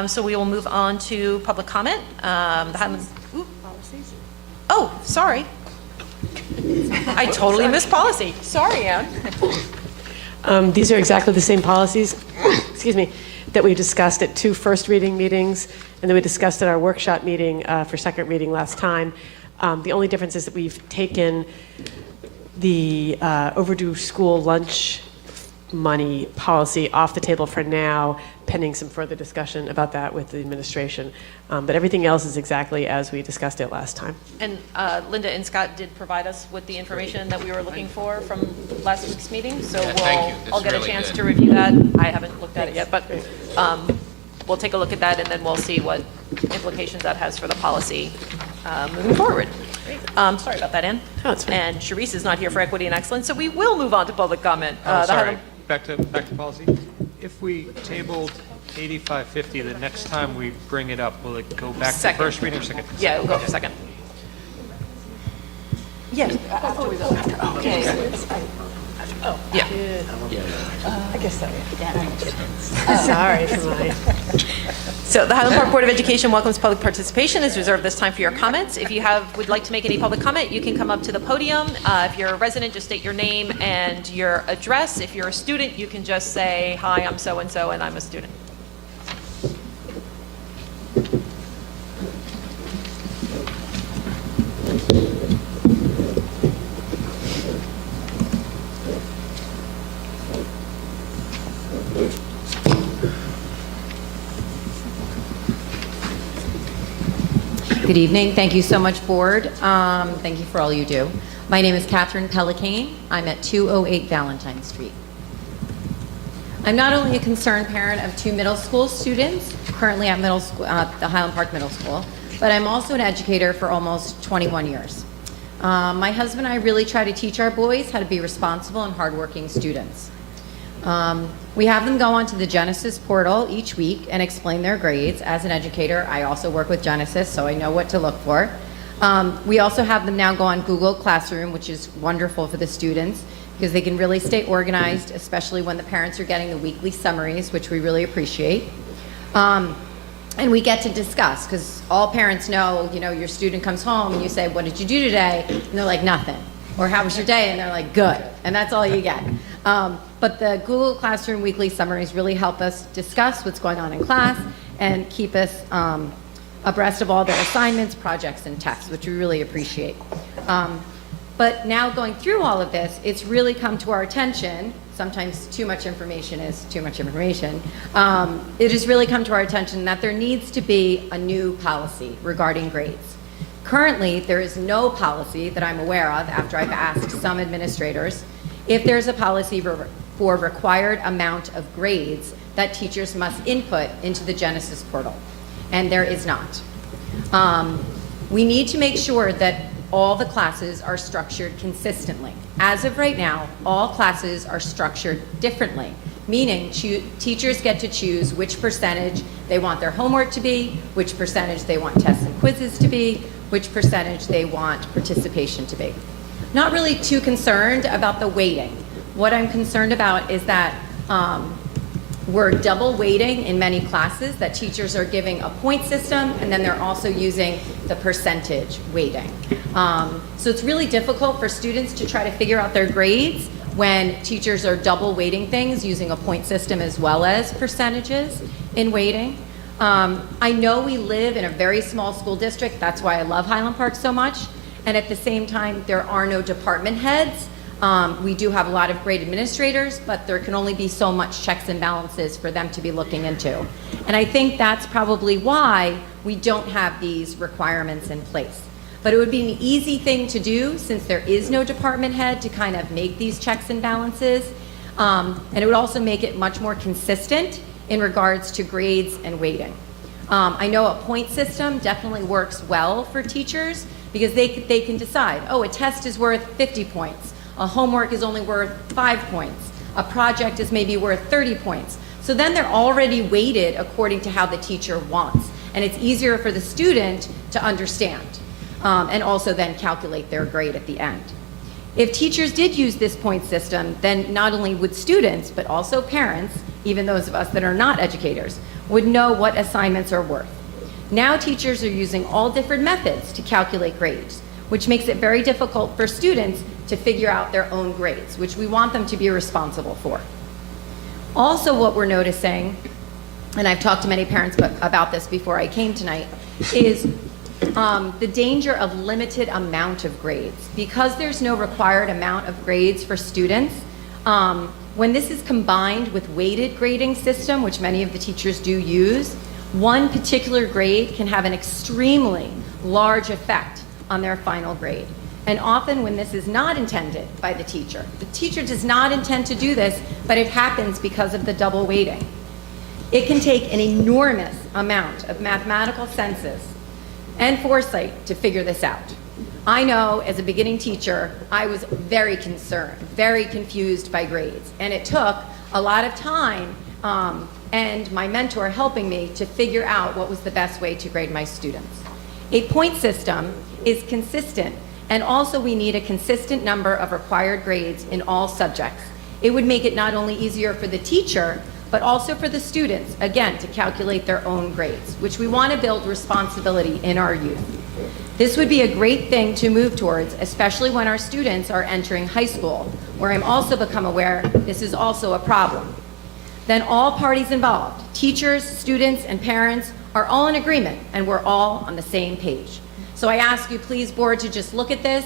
So we will move on to public comment. Oh, sorry. I totally missed policy. Sorry, Ann. These are exactly the same policies, excuse me, that we discussed at 2 first reading meetings, and then we discussed at our workshop meeting for second reading last time. The only difference is that we've taken the overdue school lunch money policy off the table for now, pending some further discussion about that with the administration. But everything else is exactly as we discussed it last time. And Linda and Scott did provide us with the information that we were looking for from last week's meeting, so Yeah, thank you. That's I'll get a really chance good. to review that. I haven't looked at it yet, but we'll take a look at that, and then we'll see what implications that has for the policy moving forward. Sorry about that, Ann. Oh, it's fine. And Cherise is not here for equity and excellence, so we will move on to public comment. Oh, The sorry. Highland- Back to policy. If we tabled 8550, the next time we bring it up, will it go back to Second. first reading or second? Yeah, we'll go for second. Yes. Yeah. Sorry for my... So the Highland Park Board of Education welcomes public participation. Is reserved this time for your comments. If you would like to make any public comment, you can come up to the podium. If you're a resident, just state your name and your address. If you're a student, you can just say, "Hi, I'm so-and-so, and I'm a student." Good evening. Thank you so much, Board. Thank you for all you do. My name is Catherine Pelicane. I'm at 208 Valentine Street. I'm not only a concerned parent of 2 middle school students, currently at the Highland Park Middle School, but I'm also an educator for almost 21 years. My husband and I really try to teach our boys how to be responsible and hardworking students. We have them go onto the Genesis portal each week and explain their grades. As an educator, I also work with Genesis, so I know what to look for. We also have them now go on Google Classroom, which is wonderful for the students because they can really stay organized, especially when the parents are getting the weekly summaries, which we really appreciate. And we get to discuss, because all parents know, your student comes home and you say, what did you do today? And they're like, nothing. Or how was your day? And they're like, good. And that's all you get. But the Google Classroom weekly summaries really help us discuss what's going on in class and keep us abreast of all their assignments, projects, and tests, which we really appreciate. But now going through all of this, it's really come to our attention. Sometimes too much information is too much information. It has really come to our attention that there needs to be a new policy regarding grades. Currently, there is no policy that I'm aware of, after I've asked some administrators, if there's a policy for required amount of grades that teachers must input into the Genesis portal, and there is not. We need to make sure that all the classes are structured consistently. As of right now, all classes are structured differently, meaning teachers get to choose which percentage they want their homework to be, which percentage they want tests and quizzes to be, which percentage they want participation to be. Not really too concerned about the weighting. What I'm concerned about is that we're double weighting in many classes, that teachers are giving a point system and then they're also using the percentage weighting. So it's really difficult for students to try to figure out their grades when teachers are double weighting things using a point system as well as percentages in weighting. I know we live in a very small school district. That's why I love Highland Park so much. And at the same time, there are no department heads. We do have a lot of great administrators, but there can only be so much checks and balances for them to be looking into. And I think that's probably why we don't have these requirements in place. But it would be an easy thing to do, since there is no department head, to kind of make these checks and balances. And it would also make it much more consistent in regards to grades and weighting. I know a point system definitely works well for teachers because they can decide, oh, a test is worth 50 points. A homework is only worth 5 points. A project is maybe worth 30 points. So then they're already weighted according to how the teacher wants. And it's easier for the student to understand and also then calculate their grade at the end. If teachers did use this point system, then not only would students, but also parents, even those of us that are not educators, would know what assignments are worth. Now teachers are using all different methods to calculate grades, which makes it very difficult for students to figure out their own grades, which we want them to be responsible for. Also, what we're noticing, and I've talked to many parents about this before I came tonight, is the danger of limited amount of grades. Because there's no required amount of grades for students, when this is combined with weighted grading system, which many of the teachers do use, one particular grade can have an extremely large effect on their final grade. And often when this is not intended by the teacher does not intend to do this, but it happens because of the double weighting. It can take an enormous amount of mathematical senses and foresight to figure this out. I know as a beginning teacher, I was very concerned, very confused by grades. And it took a lot of time and my mentor helping me to figure out what was the best way to grade my students. A point system is consistent, and also we need a consistent number of required grades in all subjects. It would make it not only easier for the teacher, but also for the students, again, to calculate their own grades, which we want to build responsibility in our youth. This would be a great thing to move towards, especially when our students are entering high school, where I'm also become aware this is also a problem. Then all parties involved, teachers, students, and parents, are all in agreement, and we're all on the same page. So I ask you, please, board, to just look at this.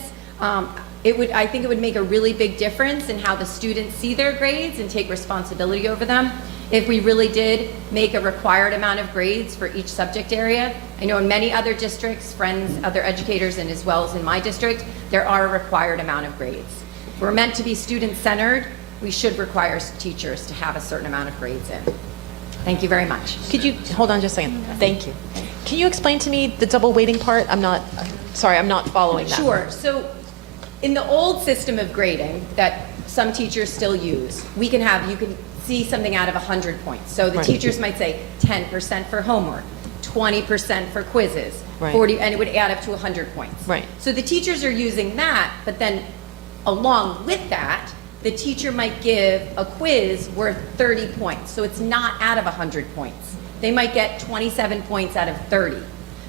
I think it would make a really big difference in how the students see their grades and take responsibility over them if we really did make a required amount of grades for each subject area. I know in many other districts, friends, other educators, and as well as in my district, there are a required amount of grades. If we're meant to be student-centered, we should require teachers to have a certain amount of grades in. Thank you very much. Could you, hold on just a second. Thank you. Can you explain to me the double weighting part? I'm not following that. Sure. So in the old system of grading that some teachers still use, you can see something out of 100 points. So the teachers might say 10% for homework, 20% for quizzes, 40, and it would add up to 100 points. Right. So the teachers are using that, but then along with that, the teacher might give a quiz worth 30 points. So it's not out of 100 points. They might get 27 points out of 30.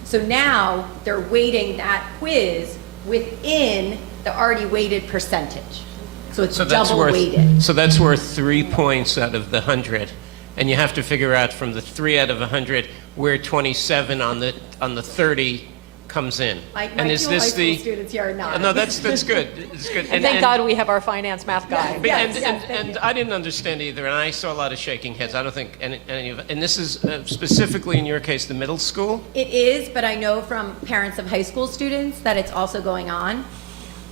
So now they're weighting that quiz within the already weighted percentage. So it's double weighted. So that's worth 3 points out of the 100. And you have to figure out from the 3 out of 100 where 27 on the 30 comes in. My and is two this high school the students here are not. No, that's good. It's good. And thank God we have our finance math guy. And I didn't understand either, and I saw a lot of shaking heads. I don't think any of it. And this is specifically in your case the middle school? It is, but I know from parents of high school students that it's also going on.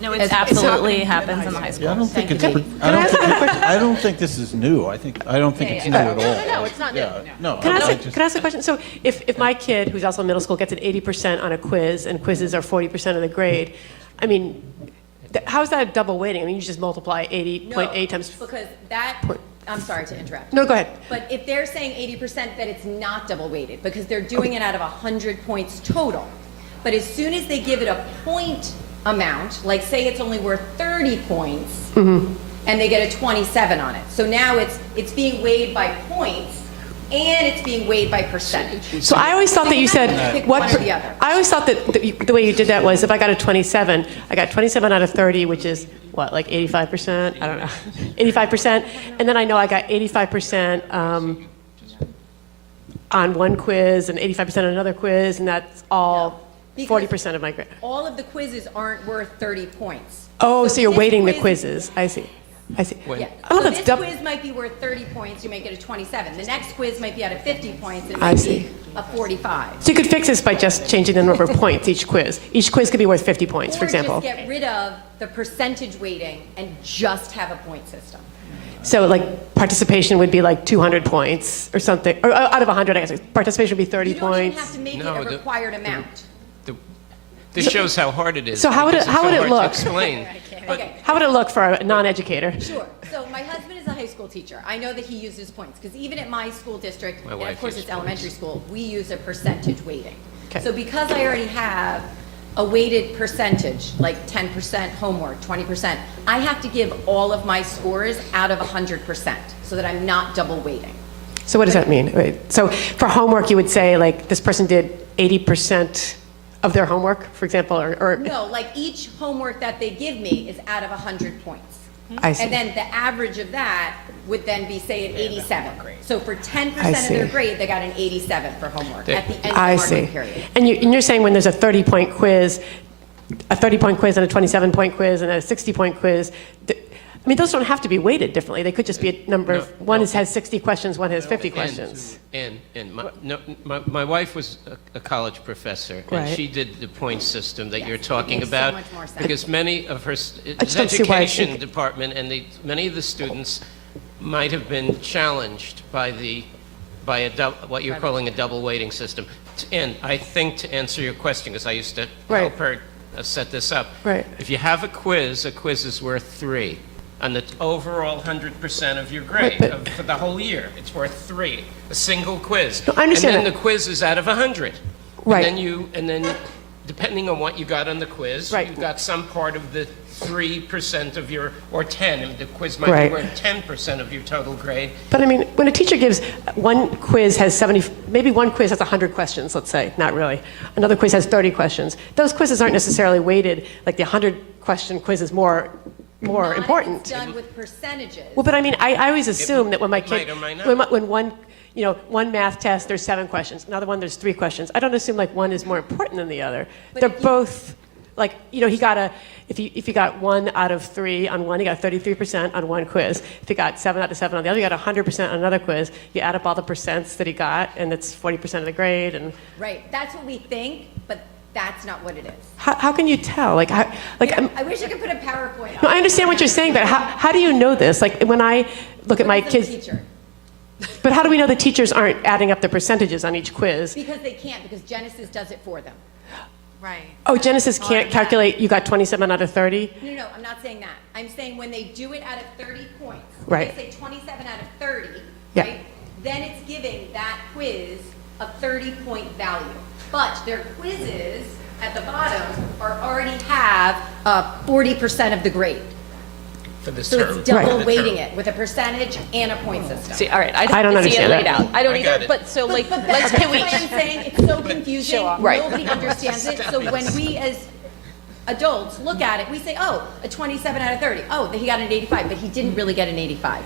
No, it absolutely happens in the high school. Yeah, I don't think it's. I don't think this is new. I don't think it's new at all. No, it's not new. No. Can I ask a question? So if my kid, who's also in middle school, gets an 80% on a quiz, and quizzes are 40% of the grade, I mean, how is that a double weighting? I mean, you just multiply 80.8 times... Because that... I'm sorry to interrupt. No, go ahead. But if they're saying 80%, that it's not double weighted, because they're doing it out of 100 points total. But as soon as they give it a point amount, like say it's only worth 30 points, and they get a 27 on it. So now it's being weighed by points, and it's being weighed by percentage. So I always thought that you said pick one or the other. I always thought that the way you did that was if I got a 27, I got 27 out of 30, which is what, like 85%? I don't know, 85%, and then I know I got 85% on one quiz and 85% on another quiz, and that's all 40% of my grade. All of the quizzes aren't worth 30 points. Oh, so you're this weighting the quiz- quizzes. I see. Yeah. Oh, So that's this double. quiz might be worth 30 points, you might get a 27. The next quiz might be out of 50 points, it I might see. be a 45. So you could fix this by just changing the number of points each quiz. Each quiz could be worth 50 points, for example. Or just get rid of the percentage weighting and just have a point system. So like participation would be like 200 points or something, or out of 100, I guess. Participation would be 30 You don't even have points. to make No, it a the- required amount. This shows how hard it is. So how would because it- how it's would so it hard to look? explain. Okay. How would it look for a non-educator? Sure. So my husband is a high school teacher. I know that he uses points because even at my school district, My and wife of course uses it's elementary school, we use a percentage weighting. Okay. So because I already have a weighted percentage, like 10% homework, 20%, I have to give all of my scores out of 100% so that I'm not double weighting. So what does that mean? Wait, so for homework, you would say like this person did 80% of their homework, for example, or No, like each homework that they give me is out of 100 points. I see. And then the average of that would then be, say, an 87. So for 10% I of their see. grade, they got an 87 for homework at the end of the I marking see. period. And you're saying when there's a 30-point quiz, a 30-point quiz and a 27-point quiz and a 60-point quiz, I mean, those don't have to be weighted differently. They could just be a number of, one has 60 questions, one has 50 questions. And my wife was a college professor, and Right. she did the point system that you're talking makes so about. much more sense. Because many of her just don't see why I education think- department and many of the students might have been challenged by what you're calling a double weighting system. And I think to answer your question, because I used to Right. help her set this up. Right. If you have a quiz is worth 3. On the overall 100% of your grade Right, but- for the whole year, it's worth 3. A single quiz. No, I understand And then that. the quiz is out of 100. Right. And then depending on what you got on the quiz, Right. you've got some part of the 3% of your, or 10, and the quiz might Right. be worth 10% of your total grade. But I mean, when a teacher gives, one quiz has 70, maybe one quiz has 100 questions, let's say, not really. Another quiz has 30 questions. Those quizzes aren't necessarily weighted, like the 100-question quiz is more Not if important. it's done with percentages. Well, but I mean, I always assume that when my kid, might or might not. when one math test, there's 7 questions. Another one, there's 3 questions. I don't assume like one is more important than the other. But They're if you- both, Like, he got if you got 1 out of 3 on one, you got 33% on one quiz. If you got 7 out of 7 on the other, you got 100% on another quiz. You add up all the percents that he got, and it's 40% of the grade. And Right, that's what we think, but that's not what it is. how can you tell? Like, I wish I could put a PowerPoint on. no, I understand what you're saying, but how do you know this? Like, when I look at my Because I'm a kids, teacher. but how do we know the teachers aren't adding up the percentages on each quiz? Because they can't, because Genesis does it for them. Right. Oh, Genesis can't calculate you got 27 out of 30? No, I'm not saying that. I'm saying when they do it out of 30 points, Right. they say 27 out of 30, Yeah. right? Then it's giving that quiz a 30-point value. But their quizzes at the bottom already have 40% of the grade. For this So term. it's double Right. weighting it with a percentage and a point system. See, all right, I don't see it understand laid that. out. I don't I either, got it. but so like, But let's, that's can we? why I'm saying it's so confusing. Right. Nobody understands it. So when we as adults look at it, we say, oh, a 27 out of 30. Oh, he got an 85, but he didn't really get an 85.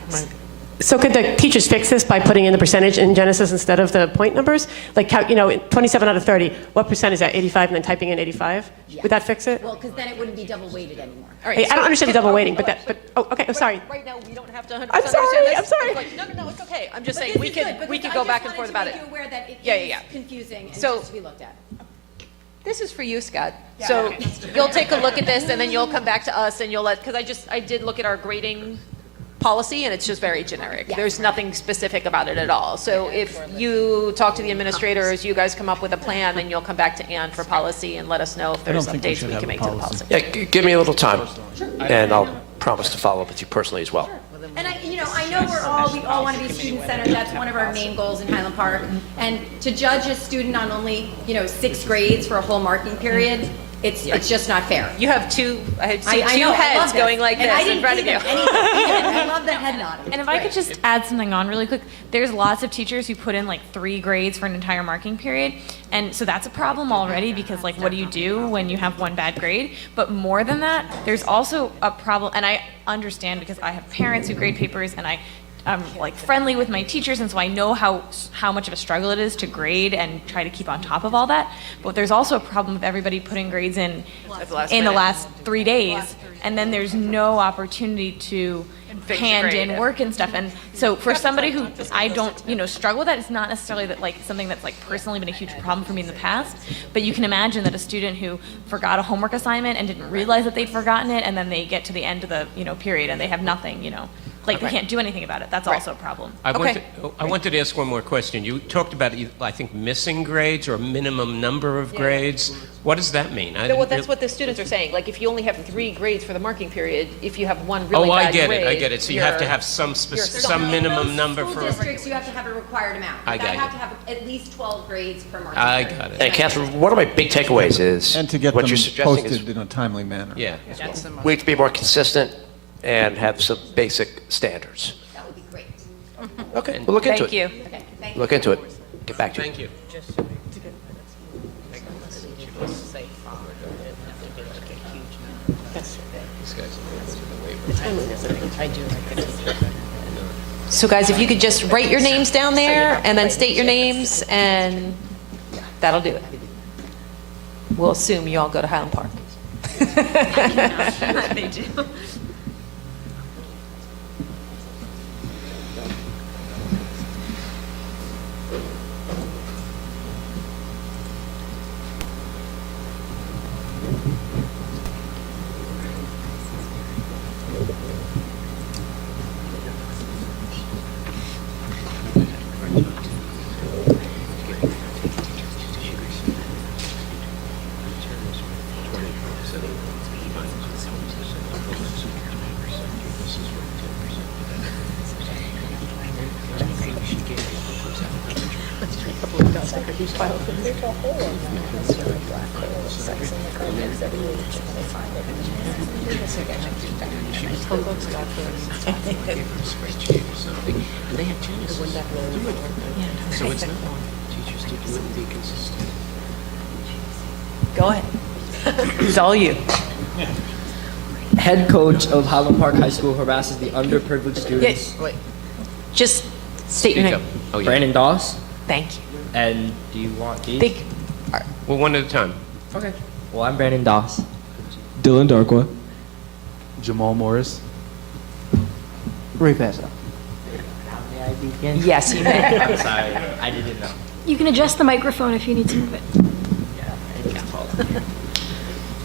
So could the teachers fix this by putting in the percentage in Genesis instead of the point numbers? Like, 27 out of 30, what percent is that, 85, and then typing in 85? Yeah. Would that fix it? Well, because then it wouldn't be double weighted anymore. All right, Hey, I don't understand the double weighting, hold but on. okay, I'm sorry. Right now, we don't have to 100% I'm sorry, understand this. I'm sorry. It's like, no, it's okay. I'm just But saying, this we is could, good, we because could I go back just and forth wanted about to it. make you aware that it Yeah. is confusing and So- just to be looked at. This is for you, Scott. So you'll take a look at this, and then you'll come back to us, and you'll because I did look at our grading policy, and it's just very generic. Yeah. There's nothing specific about it at all. So if you talk to the administrators, you guys come up with a plan, then you'll come back to Ann for policy and let us know if I don't there's think we updates should we have can a make to the policy. policy. Yeah, give me a little time, and I'll promise to follow up with you personally as well. And I know we all want to be student-centered. That's one of our main goals in Highland Park. And to judge a student on only, 6 grades for a whole marking period, it's just not fair. You have two, I see I two know, I love heads this. going like And I this in didn't front of see you. them anything. I love the head nodding. And if I could just add something on really quick, there's lots of teachers who put in like 3 grades for an entire marking period. And so that's a problem already because like what do you do when you have one bad grade? But more than that, there's also a problem, and I understand because I have parents who grade papers and I'm like friendly with my teachers, and so I know how much of a struggle it is to grade and try to keep on top of all that. But there's also a problem with everybody putting grades in the last 3 days, and then there's no opportunity to Fix the hand grade, in yeah. work and stuff. And so for somebody who I don't, struggle with that, it's not necessarily that like something that's like personally been a huge problem for me in the past, but you can imagine that a student who forgot a homework assignment and didn't realize that they'd forgotten it, and then they get to the end of the, period and they have nothing, like they can't do anything about it. That's also a problem. I Okay. wanted to ask one more question. You talked about, I think, missing grades or a minimum number of grades. What does that mean? Well, that's what the students are saying. Like, if you only have 3 grades for the marking period, if you have one really bad grade. I get it. So you have to have some minimum number In for. most school districts, you have to have a required amount. I got You it. have to have at least 12 grades per marking I period. got it. And Catherine, one of my big takeaways is And to get what them you're suggesting posted is in a timely manner. Yeah. we have to be more consistent and have some basic standards. That would be great. Okay, we'll look into it. Thank you. Okay, thank you. Look into it. Get back to you. Thank you. So guys, if you could just write your names down there and then state your names, and that'll do it. We'll assume you all go to Highland Park. They do. So it's not teachers to do it and be consistent. Go ahead. It's all you. Head coach of Highland Park High School harasses the underprivileged students. Just state your Speak up. name. Oh, yeah. Brandon Doss. Thank you. And do you want these? Big. Well, one at a time. Okay. Well, I'm Brandon Doss. Dylan Darkwa. Jamal Morris. Ray Passa. Yes, you may. I'm sorry, I didn't know. You can adjust the microphone if you need to move it.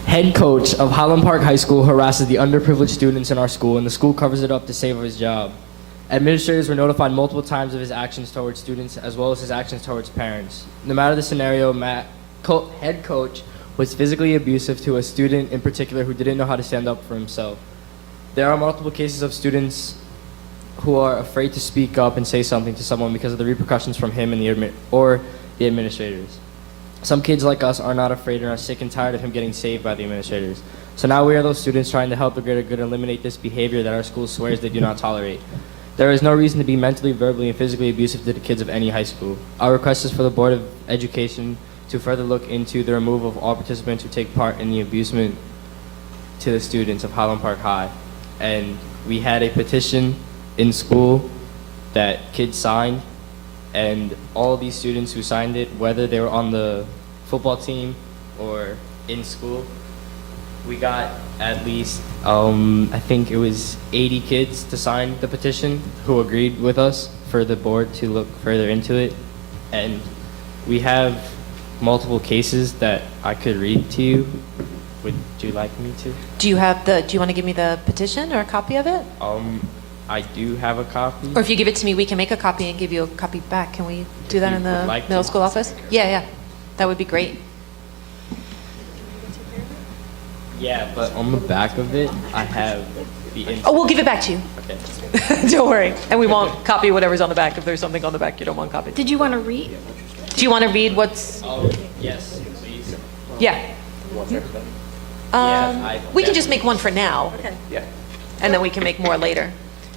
Head coach of Highland Park High School harasses the underprivileged students in our school, and the school covers it up to save his job. Administrators were notified multiple times of his actions towards students as well as his actions towards parents. No matter the scenario, head coach was physically abusive to a student in particular who didn't know how to stand up for himself. There are multiple cases of students who are afraid to speak up and say something to someone because of the repercussions from him and the administrators. Some kids like us are not afraid and are sick and tired of him getting saved by the administrators. So now we are those students trying to help the greater good and eliminate this behavior that our school swears they do not tolerate. There is no reason to be mentally, verbally, and physically abusive to the kids of any high school. Our request is for the Board of Education to further look into the removal of all participants who take part in the abusement to the students of Highland Park High. And we had a petition in school that kids signed, and all of these students who signed it, whether they were on the football team or in school, we got at least, I think it was 80 kids to sign the petition who agreed with us for the board to look further into it. And we have multiple cases that I could read to you. Would you like me to? Do you want to give me the petition or a copy of it? I do have a copy. Or if you give it to me, we can make a copy and give you a copy back. Can we do that in the middle school office? Yeah. That would be great. Yeah, but on the back of it, I have the info. Oh, we'll give it back to you. Okay. Don't worry. And we won't copy whatever's on the back if there's something on the back you don't want copied. Did you want to read? Do you want to read what's... Yes, please. Yeah. We can just make one for now. Okay. Yeah. And then we can make more later.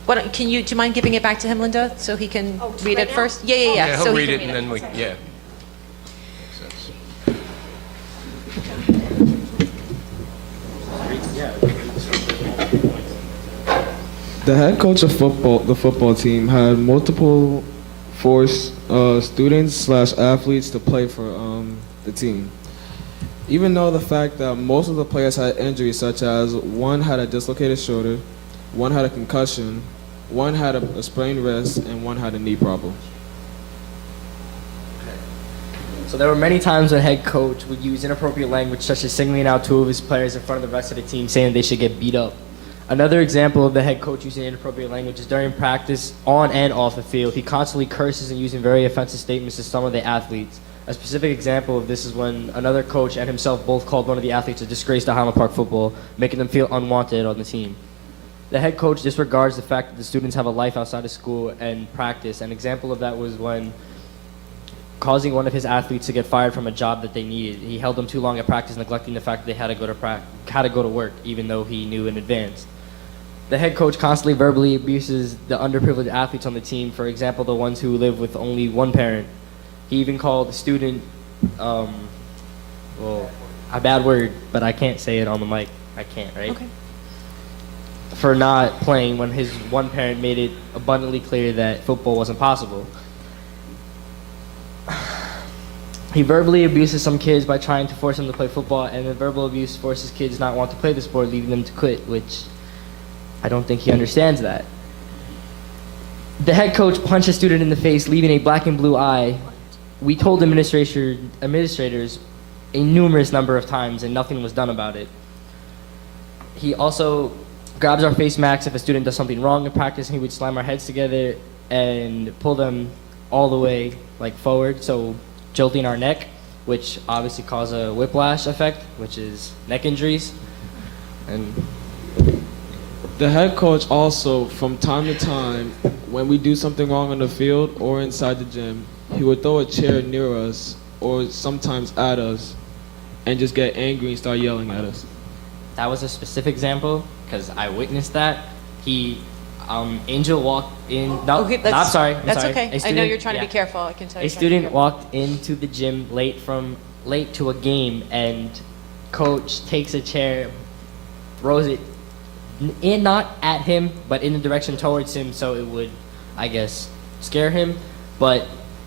Do you mind giving it back to him, Linda, so he can read it first? Yeah. Yeah, So he'll he read can it and then yeah. The head coach of the football team, had multiple forced students/athletes to play for the team. Even though the fact that most of the players had injuries, such as one had a dislocated shoulder, one had a concussion, one had a sprained wrist, and one had a knee problem. So there were many times when head coach would use inappropriate language, such as singling out two of his players in front of the rest of the team, saying they should get beat up. Another example of the head coach using inappropriate language is during practice, on and off the field. He constantly curses and using very offensive statements to some of the athletes. A specific example of this is when another coach and himself both called one of the athletes a disgrace to Highland Park football, making them feel unwanted on the team. The head coach disregards the fact that the students have a life outside of school and practice. An example of that was when causing one of his athletes to get fired from a job that they needed. He held them too long at practice, neglecting the fact that they had to go to work, even though he knew in advance. The head coach constantly verbally abuses the underprivileged athletes on the team, for example, the ones who live with only one parent. He even called the student, a bad word, but I can't say it on the mic. I can't, right? Okay. For not playing when his one parent made it abundantly clear that football wasn't possible. He verbally abuses some kids by trying to force them to play football, and the verbal abuse forces kids not want to play the sport, leading them to quit, which I don't think he understands that. The head coach punched a student in the face, leaving a black and blue eye. We told administrators a numerous number of times, and nothing was done about it. He also grabs our face masks if a student does something wrong in practice, and he would slam our heads together and pull them all the way forward, so jolting our neck, which obviously causes a whiplash effect, which is neck injuries. And the head coach also, from time to time, when we do something wrong on the field or inside the gym, he would throw a chair near us or sometimes at us and just get angry and start yelling at us. That was a specific example because I witnessed that. Angel walked in. No, Okay, I'm sorry. That's sorry. okay. I know you're trying to be careful. I can tell you. A student walked into the gym late to a game, and coach takes a chair, throws it not at him, but in the direction towards him, so it would, I guess, scare him. But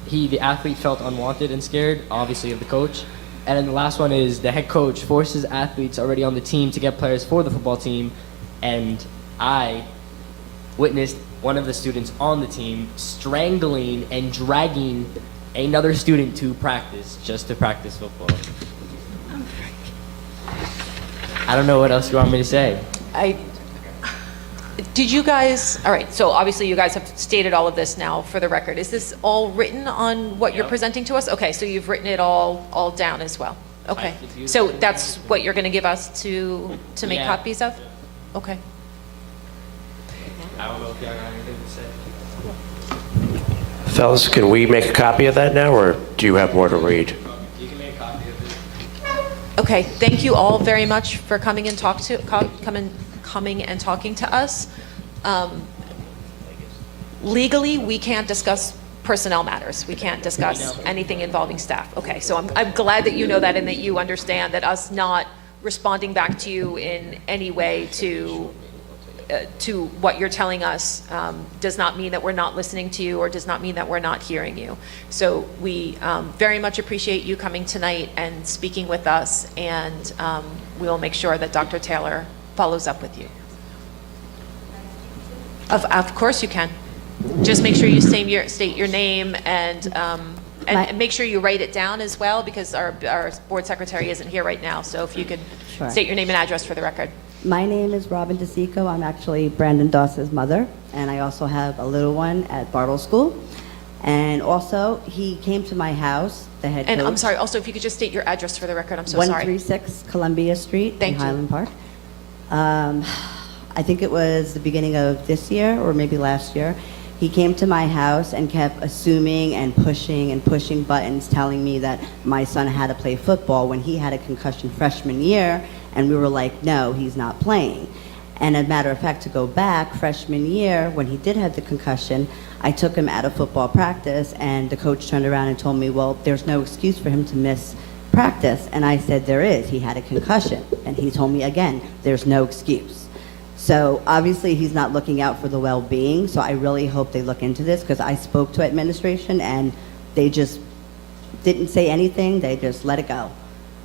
the athlete felt unwanted and scared, obviously, of the coach. And then the last one is the head coach forces athletes already on the team to get players for the football team. And I witnessed one of the students on the team strangling and dragging another student to practice, just to practice football. I don't know what else you want me to say. Did you guys, all right, so obviously you guys have stated all of this now for the record. Is this all written on what you're presenting to us? Okay, so you've written it all down as well. Okay, so that's what you're going to give us to make copies of? Okay. I don't know if y'all got anything to say. Fellas, can we make a copy of that now, or do you have more to read? You can make a copy of it. Okay, thank you all very much for coming and coming and talking to us. Legally, we can't discuss personnel matters. We can't discuss anything involving staff. Okay, so I'm glad that you know that and that you understand that us not responding back to you in any way to what you're telling us does not mean that we're not listening to you or does not mean that we're not hearing you. So we very much appreciate you coming tonight and speaking with us, and we will make sure that Dr. Taylor follows up with you. Of course you can. Just make sure you state your name and make sure you write it down as well, because our board secretary isn't here right now. So if you could state your name and address for the record. My name is Robin DeSico. I'm actually Brandon Doss's mother, and I also have a little one at Bartle School. And also, he came to my house, the head And coach. I'm sorry, also if you could just state your address for the record, I'm so sorry. 136 Columbia Street in Highland Park. I think it was the beginning of this year or maybe last year. He came to my house and kept assuming and pushing buttons, telling me that my son had to play football when he had a concussion freshman year, and we were like, no, he's not playing. And as a matter of fact, to go back, freshman year, when he did have the concussion, I took him out of football practice, and the coach turned around and told me, well, there's no excuse for him to miss practice. And I said, there is. He had a concussion. And he told me again, there's no excuse. So obviously he's not looking out for the well-being, so I really hope they look into this, because I spoke to administration and they just didn't say anything, they just let it go.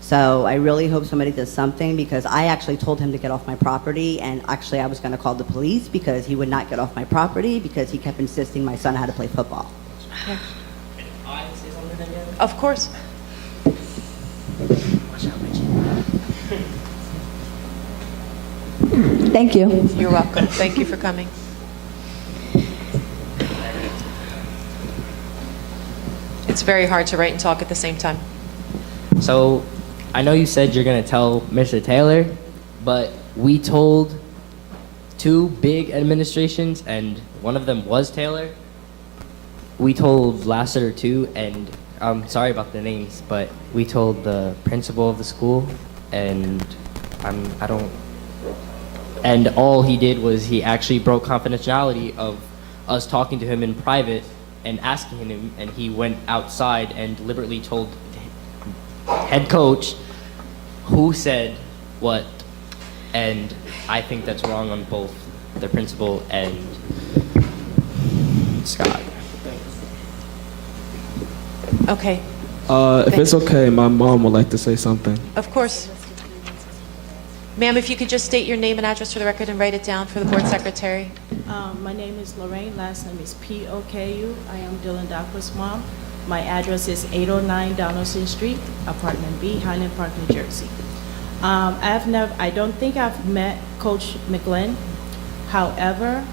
So I really hope somebody does something, because I actually told him to get off my property, and actually I was going to call the police because he would not get off my property because he kept insisting my son had to play football. Okay. Of course. Thank you. You're welcome. Thank you for coming. It's very hard to write and talk at the same time. So, I know you said you're going to tell Mr. Taylor, but we told two big administrations, and one of them was Taylor. We told Lassiter too, and I'm sorry about the names, but we told the principal of the school, and and all he did was he actually broke confidentiality of us talking to him in private and asking him, and he went outside and deliberately told head coach who said what, and I think that's wrong on both the principal and Scott. Okay. If it's okay, my mom would like to say something. Of course. Ma'am, if you could just state your name and address for the record and write it down for the board secretary. My name is Lorraine, last name is P-O-K-U. I am Dylan Daqua's mom. My address is 809 Donaldson Street, apartment B, Highland Park, New Jersey. I don't think I've met Coach McGlynn. However,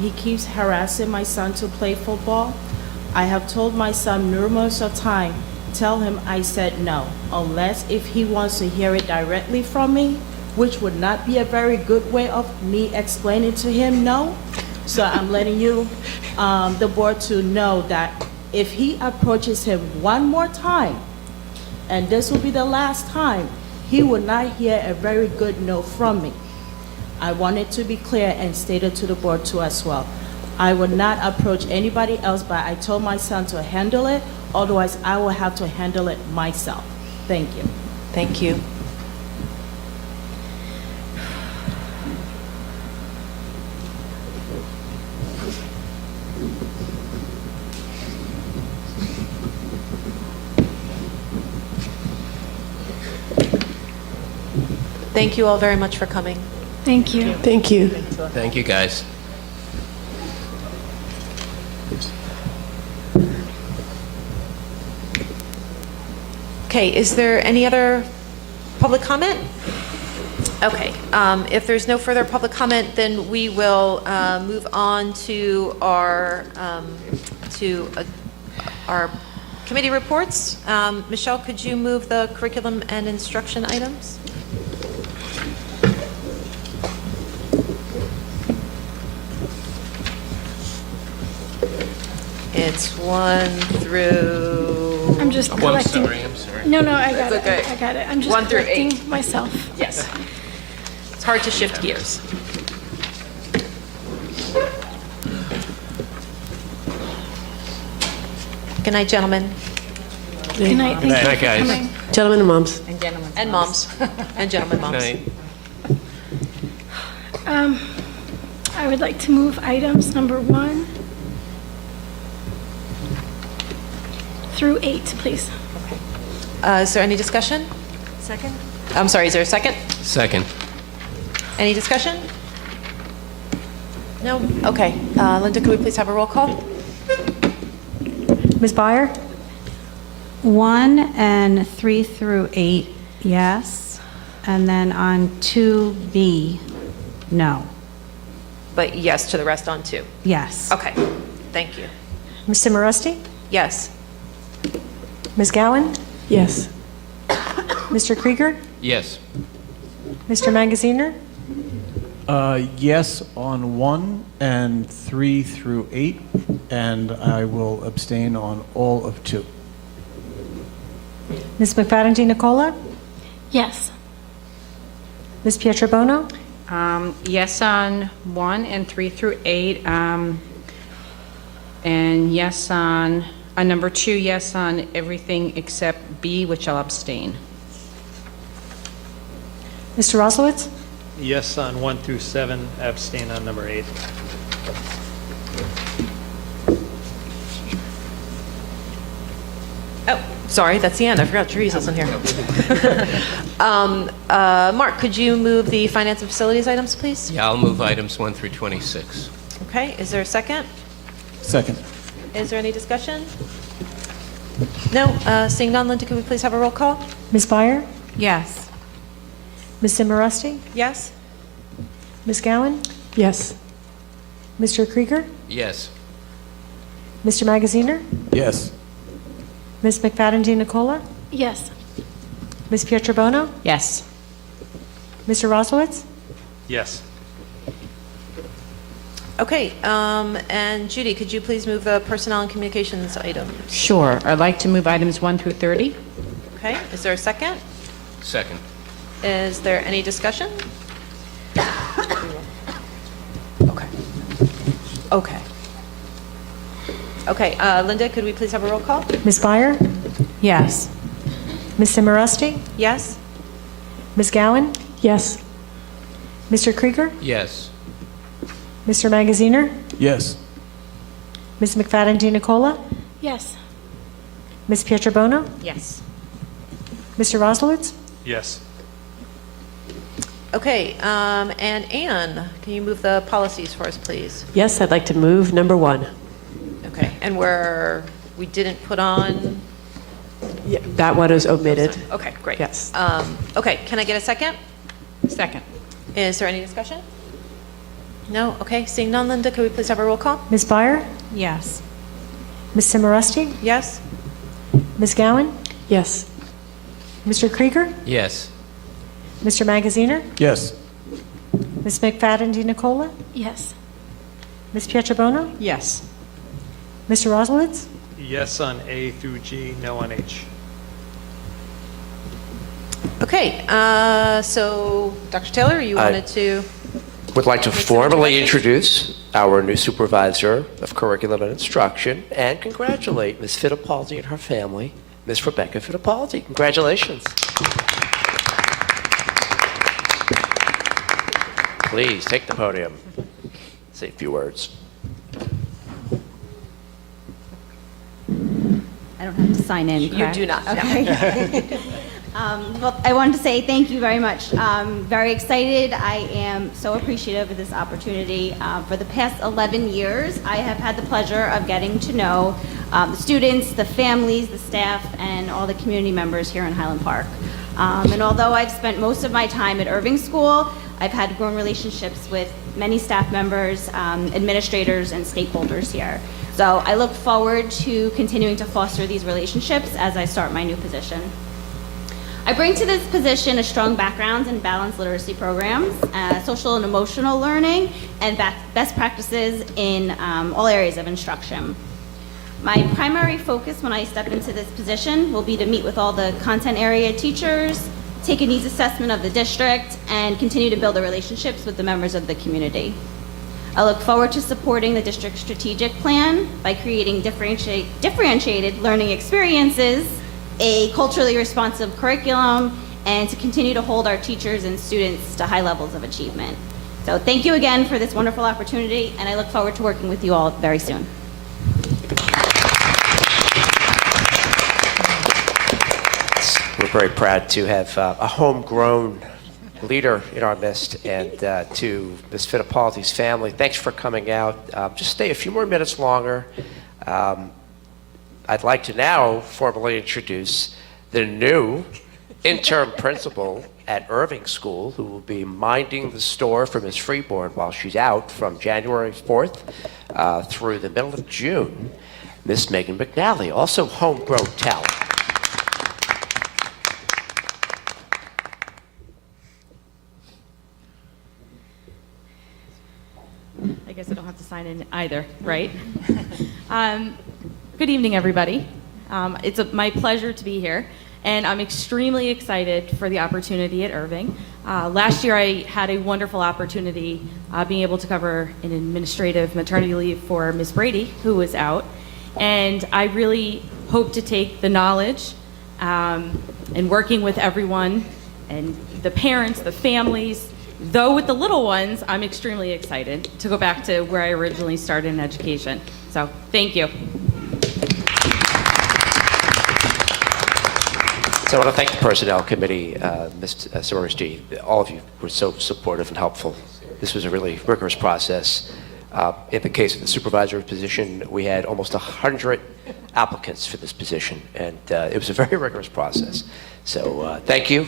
he keeps harassing my son to play football. I have told my son numerous of times, tell him I said no, unless if he wants to hear it directly from me, which would not be a very good way of me explaining to him no. So I'm letting you, the board, to know that if he approaches him one more time, and this will be the last time, he will not hear a very good no from me. I want it to be clear and stated to the board too as well. I would not approach anybody else, but I told my son to handle it, otherwise I will have to handle it myself. Thank you. Thank you. Thank you all very much for coming. Thank you. Thank you. Thank you, guys. Okay, is there any other public comment? Okay, if there's no further public comment, then we will move on to our committee reports. Michelle, could you move the curriculum and instruction items? It's 1 through... I'm just Oh, I'm collecting. sorry, I'm sorry. No, I got That's it. okay. I got it. I'm just 1 through correcting 8. myself. Yes. It's hard to shift gears. Good night, gentlemen. Good night. Thank you Good night, for guys. coming. Gentlemen and moms. And gentlemen. And moms. And gentlemen moms. Night. I would like to move items number 1 through 8, please. Is there any discussion? Second? I'm sorry, is there a second? Second. Any discussion? No? Okay. Linda, could we please have a roll call? Ms. Byer? 1 and 3 through 8, yes. And then on 2B, no. But yes to the rest on 2. Yes. Okay. Thank you. Ms. Simoresti? Yes. Ms. Gowan? Yes. Mr. Krieger? Yes. Mr. Magaziner? Yes on 1 and 3 through 8, and I will abstain on all of 2. Ms. McFadden Nicola? Yes. Ms. Pietrobono? Yes on 1 and 3 through 8, and yes on number 2, yes on everything except B, which I'll abstain. Mr. Roslowitz? Yes on 1 through 7, abstain on number 8. Oh, sorry, that's the end. I forgot Teresa's in here. Mark, could you move the finance and facilities items, please? Yeah, I'll move items 1 through 26. Okay, is there a second? Second. Is there any discussion? No? Seeing none, Linda, could we please have a roll call? Ms. Byer? Yes. Ms. Simoresti? Yes? Ms. Gowan? Yes. Mr. Krieger? Yes. Mr. Magaziner? Yes. Ms. McFadden Nicola? Yes. Ms. Pietrobono? Yes. Mr. Roslowitz? Yes. Okay, and Judy, could you please move the personnel and communications items? Sure. I'd like to move items 1 through 30. Okay, is there a second? Second. Is there any discussion? Okay. Okay. Okay, Linda, could we please have a roll call? Ms. Byer? Yes. Ms. Simoresti? Yes? Ms. Gowan? Yes. Mr. Krieger? Yes. Mr. Magaziner? Yes. Ms. McFadden Nicola? Yes. Ms. Pietrobono? Yes. Mr. Roslowitz? Yes. Okay, and Anne, can you move the policies for us, please? Yes, I'd like to move number 1. Okay, and where we didn't put on? Yeah, that one is omitted. Okay, great. Yes. Okay, can I get a second? Second. Is there any discussion? No? Okay, seeing none, Linda, could we please have a roll call? Ms. Byer? Yes. Ms. Simoresti? Yes? Ms. Gowan? Yes. Mr. Krieger? Yes. Mr. Magaziner? Yes. Ms. McFadden Nicola? Yes. Ms. Pietrobono? Yes. Mr. Roslowitz? Yes on A through G, no on H. Okay, so Dr. Taylor, you wanted to? Would like to formally introduce our new supervisor of curriculum and instruction and congratulate Ms. Fittipaldi and her family, Ms. Rebecca Fittipaldi. Congratulations. Please take the podium. Say a few words. I don't have to sign in, You correct? do not, no. Okay. Well, I wanted to say thank you very much. Very excited. I am so appreciative of this opportunity. For the past 11 years, I have had the pleasure of getting to know the students, the families, the staff, and all the community members here in Highland Park. And although I've spent most of my time at Irving School, I've had grown relationships with many staff members, administrators, and stakeholders here. So I look forward to continuing to foster these relationships as I start my new position. I bring to this position a strong background in balanced literacy programs, social and emotional learning, and best practices in all areas of instruction. My primary focus when I step into this position will be to meet with all the content area teachers, take a needs assessment of the district, and continue to build the relationships with the members of the community. I look forward to supporting the district's strategic plan by creating differentiated learning experiences, a culturally responsive curriculum, and to continue to hold our teachers and students to high levels of achievement. So thank you again for this wonderful opportunity, and I look forward to working with you all very soon. We're very proud to have a homegrown leader in our midst, and to Ms. Fittipaldi's family, thanks for coming out. Just stay a few more minutes longer. I'd like to now formally introduce the new interim principal at Irving School, who will be minding the store for Ms. Freeborn while she's out from January 4th through the middle of June, Ms. Megan McNally, also homegrown talent. I guess I don't have to sign in either, right? Good evening, everybody. It's my pleasure to be here, and I'm extremely excited for the opportunity at Irving. Last year, I had a wonderful opportunity being able to cover an administrative maternity leave for Ms. Brady, who was out, and I really hope to take the knowledge and working with everyone and the parents, the families. Though with the little ones, I'm extremely excited to go back to where I originally started in education. So, thank you. So I want to thank the Personnel Committee, Ms. Sowerski. All of you were so supportive and helpful. This was a really rigorous process. In the case of the supervisor position, we had almost 100 applicants for this position, and it was a very rigorous process. So thank you.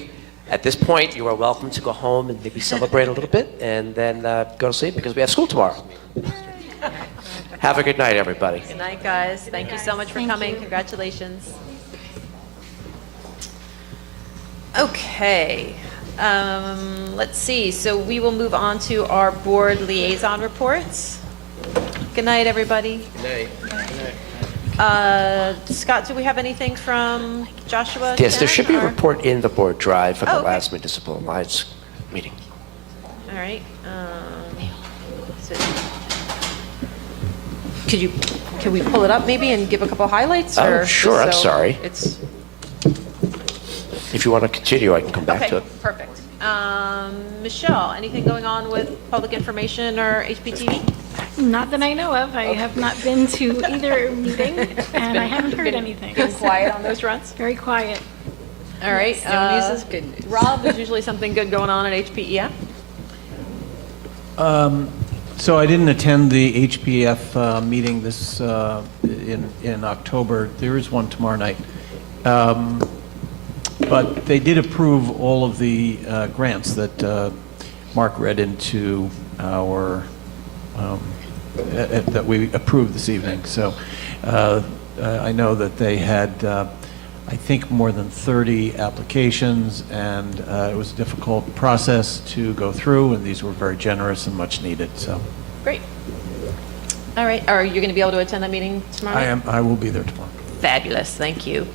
At this point, you are welcome to go home and maybe celebrate a little bit, and then go to sleep because we have school tomorrow. Have a good night, everybody. Good night, guys. Thank you so much for coming. Congratulations. Okay. Let's see. So we will move on to our board liaison reports. Good night, everybody. Good night. Scott, do we have anything from Joshua? Yes, there should be a or- report in the board drive from the Oh, okay. last municipal alliance meeting. All right. So can we pull it up maybe and give a couple highlights? Oh, or sure. I'm so sorry. It's If you want to continue, I can come back to okay. it. Perfect. Michelle, anything going on with public information or HPTV? Not that I know of. I have not been to either meeting, and I haven't heard been anything. quiet on those fronts? Very quiet. All right. No news is good news. Rob, there's usually something good going on at HPEF. So I didn't attend the HPF meeting this in October. There is one tomorrow night. But they did approve all of the grants that Mark read into our, that we approved this evening. So I know that they had, I think, more than 30 applications, and it was a difficult process to go through, and these were very generous and much needed. So Great. All right. Are you going to be able to attend that meeting tomorrow night? I will be there tomorrow. Fabulous. Thank you.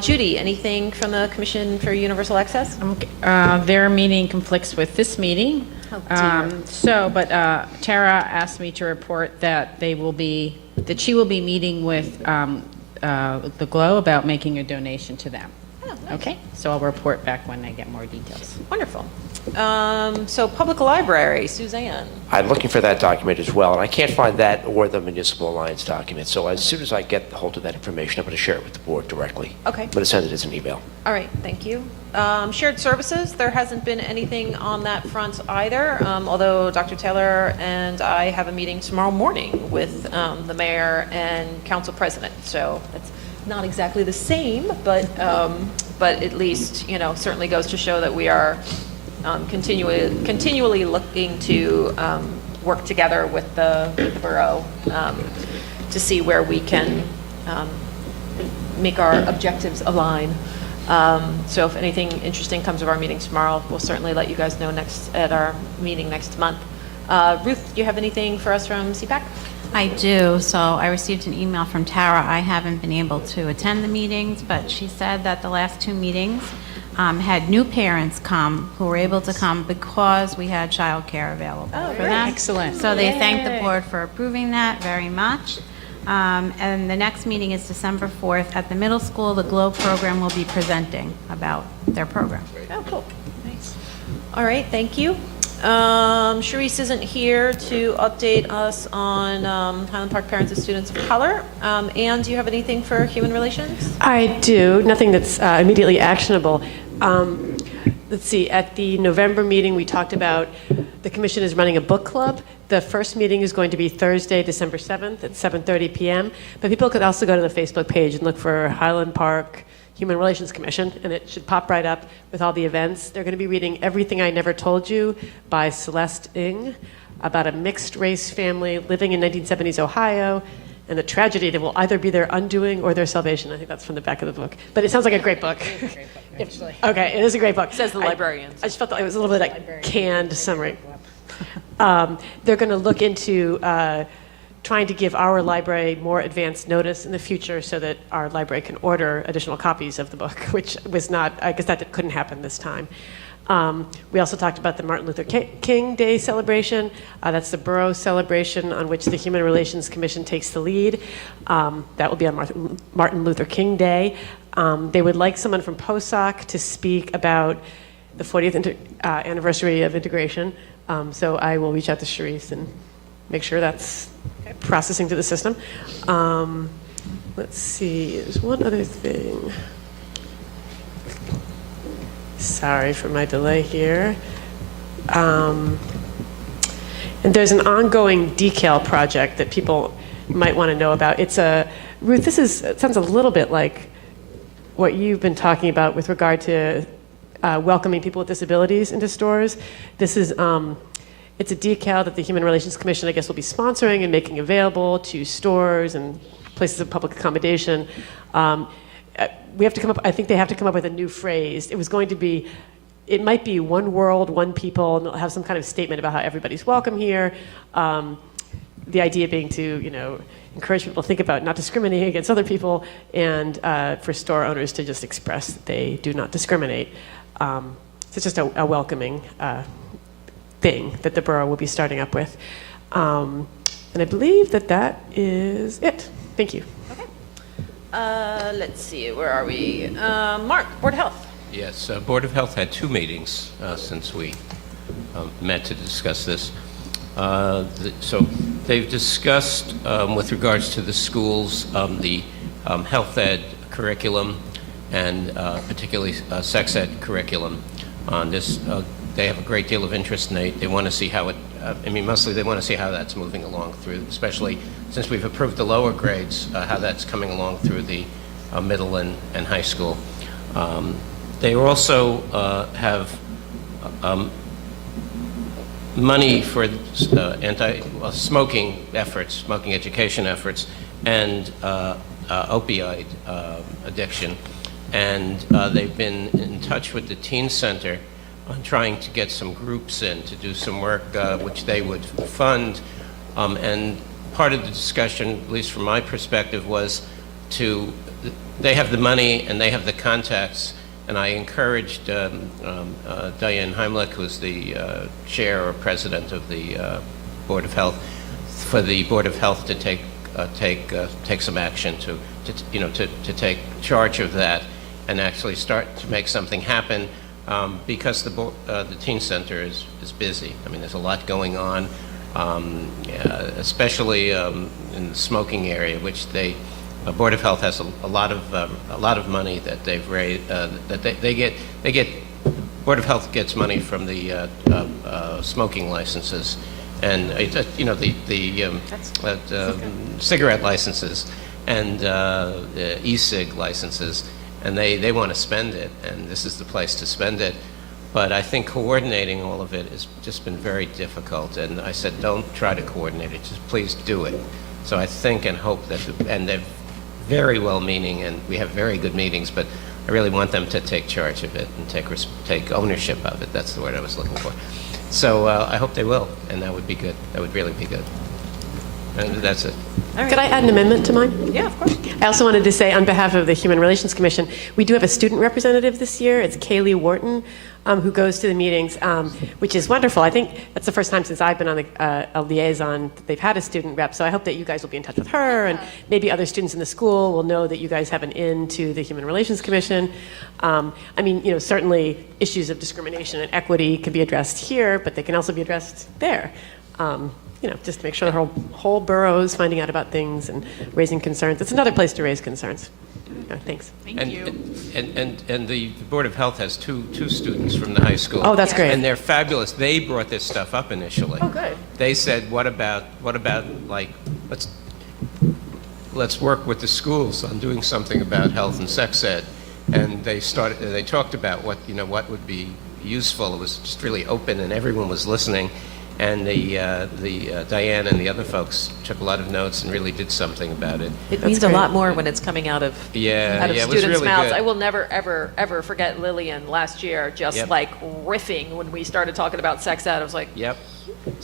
Judy, anything from the Commission for Universal Access? Their meeting conflicts with this meeting. Oh, But Tara asked me to report that she will be meeting with the GLOW about making a donation to them. Oh, Okay, so I'll report back when I get more details. Wonderful. So Public Library, Suzanne. I'm looking for that document as well, and I can't find that or the Municipal Alliance document. So as soon as I get hold of that information, I'm going to share it with the board directly. Okay. I'm going to send it as an email. All right, thank you. Shared services, there hasn't been anything on that front either, although Dr. Taylor and I have a meeting tomorrow morning with the mayor and council president. So that's not exactly the same, but at least, certainly goes to show that we are continually looking to work together with the borough to see where we can make our objectives align. So if anything interesting comes of our meeting tomorrow, we'll certainly let you guys know at our meeting next month. Ruth, do you have anything for us from CPAC? I do. So I received an email from Tara. I haven't been able to attend the meetings, but she said that the last 2 meetings had new parents come who were able to come because we had childcare available for them. Excellent. So they thanked the board for approving that very much. And the next meeting is December 4th at the middle school. The Globe program will be presenting about their program. Oh, cool. Nice. All right, thank you. Sharice isn't here to update us on Highland Park Parents of Students of Color. Anne, do you have anything for Human Relations? I do. Nothing that's immediately actionable. Let's see. At the November meeting, we talked about the commission is running a book club. The first meeting is going to be Thursday, December 7th at 7:30 p.m. But people could also go to the Facebook page and look for Highland Park Human Relations Commission, and it should pop right up with all the events. They're going to be reading Everything I Never Told You by Celeste Ng about a mixed-race family living in 1970s Ohio and the tragedy that will either be their undoing or their salvation. I think that's from the back of the book. But it sounds like a great book. Okay, it is a great book. Says the librarian. I just felt that it was a little bit like canned summary. They're going to look into trying to give our library more advanced notice in the future so that our library can order additional copies of the book, which was not, I guess that couldn't happen this time. We also talked about the Martin Luther King Day celebration. That's the borough celebration on which the Human Relations Commission takes the lead. That will be on Martin Luther King Day. They would like someone from POSOC to speak about the 40th anniversary of integration. So I will reach out to Sharice and make sure that's processing through the system. Let's see, there's one other thing. Sorry for my delay here. And there's an ongoing decal project that people might want to know about. It's Ruth, it sounds a little bit like what you've been talking about with regard to welcoming people with disabilities into stores. This is, it's a decal that the Human Relations Commission, I guess, will be sponsoring and making available to stores and places of public accommodation. We have to come up, I think they have to come up with a new phrase. It was going to be, it might be one world, one people, and they'll have some kind of statement about how everybody's welcome here. The idea being to, encourage people to think about not discriminating against other people, and for store owners to just express that they do not discriminate. So it's just a welcoming thing that the borough will be starting up with. And I believe that is it. Thank you. Let's see, where are we? Mark, Board of Health. Yes, Board of Health had 2 meetings since we met to discuss this. So they've discussed, with regards to the schools, the health ed curriculum and particularly sex ed curriculum. On this, they have a great deal of interest in it. They want to see how it, mostly they want to see how that's moving along through, especially since we've approved the lower grades, how that's coming along through the middle and high school. They also have money for smoking efforts, smoking education efforts, and opioid addiction. And they've been in touch with the Teen Center on trying to get some groups in to do some work which they would fund. And part of the discussion, at least from my perspective, was they have the money and they have the contacts. And I encouraged Diane Heimlich, who's the chair or president of the Board of Health, for the Board of Health to take some action to take charge of that. and actually start to make something happen, because the teen center is busy. I mean, there's a lot going on, especially in the smoking area, which Board of Health has a lot of money that they've raised. That they get. Board of Health gets money from the smoking licenses, and cigarette licenses and e-cig licenses, and they want to spend it, and this is the place to spend it. But I think coordinating all of it has just been very difficult, and I said, don't try to coordinate it, just please do it. So I think and hope that, and they're very well-meaning, and we have very good meetings, but I really want them to take charge of it and take ownership of it. That's the word I was looking for. So I hope they will, and that would be good. That would really be good. And that's it. Could I add an amendment to mine? Yeah, of course. I also wanted to say, on behalf of the Human Relations Commission, we do have a student representative this year. It's Kaylee Wharton, who goes to the meetings, which is wonderful. I think that's the first time since I've been on a liaison that they've had a student rep. So I hope that you guys will be in touch with her, and maybe other students in the school will know that you guys have an in to the Human Relations Commission. I mean, certainly issues of discrimination and equity can be addressed here, but they can also be addressed there. Just to make sure the whole borough is finding out about things and raising concerns. It's another place to raise concerns. Thanks. Thank you. And the Board of Health has two students from the high school. Oh, that's great. And they're fabulous. They brought this stuff up initially. Oh, good. They said, what about like, let's work with the schools on doing something about health and sex ed. And they talked about what would be useful. It was just really open, and everyone was listening. And Diane and the other folks took a lot of notes and really did something about it. It means a lot more when it's coming out of it was students' really mouths. good. I will never, ever, ever forget Lillian last year just like riffing when we started talking about sex ed. I was like, yep.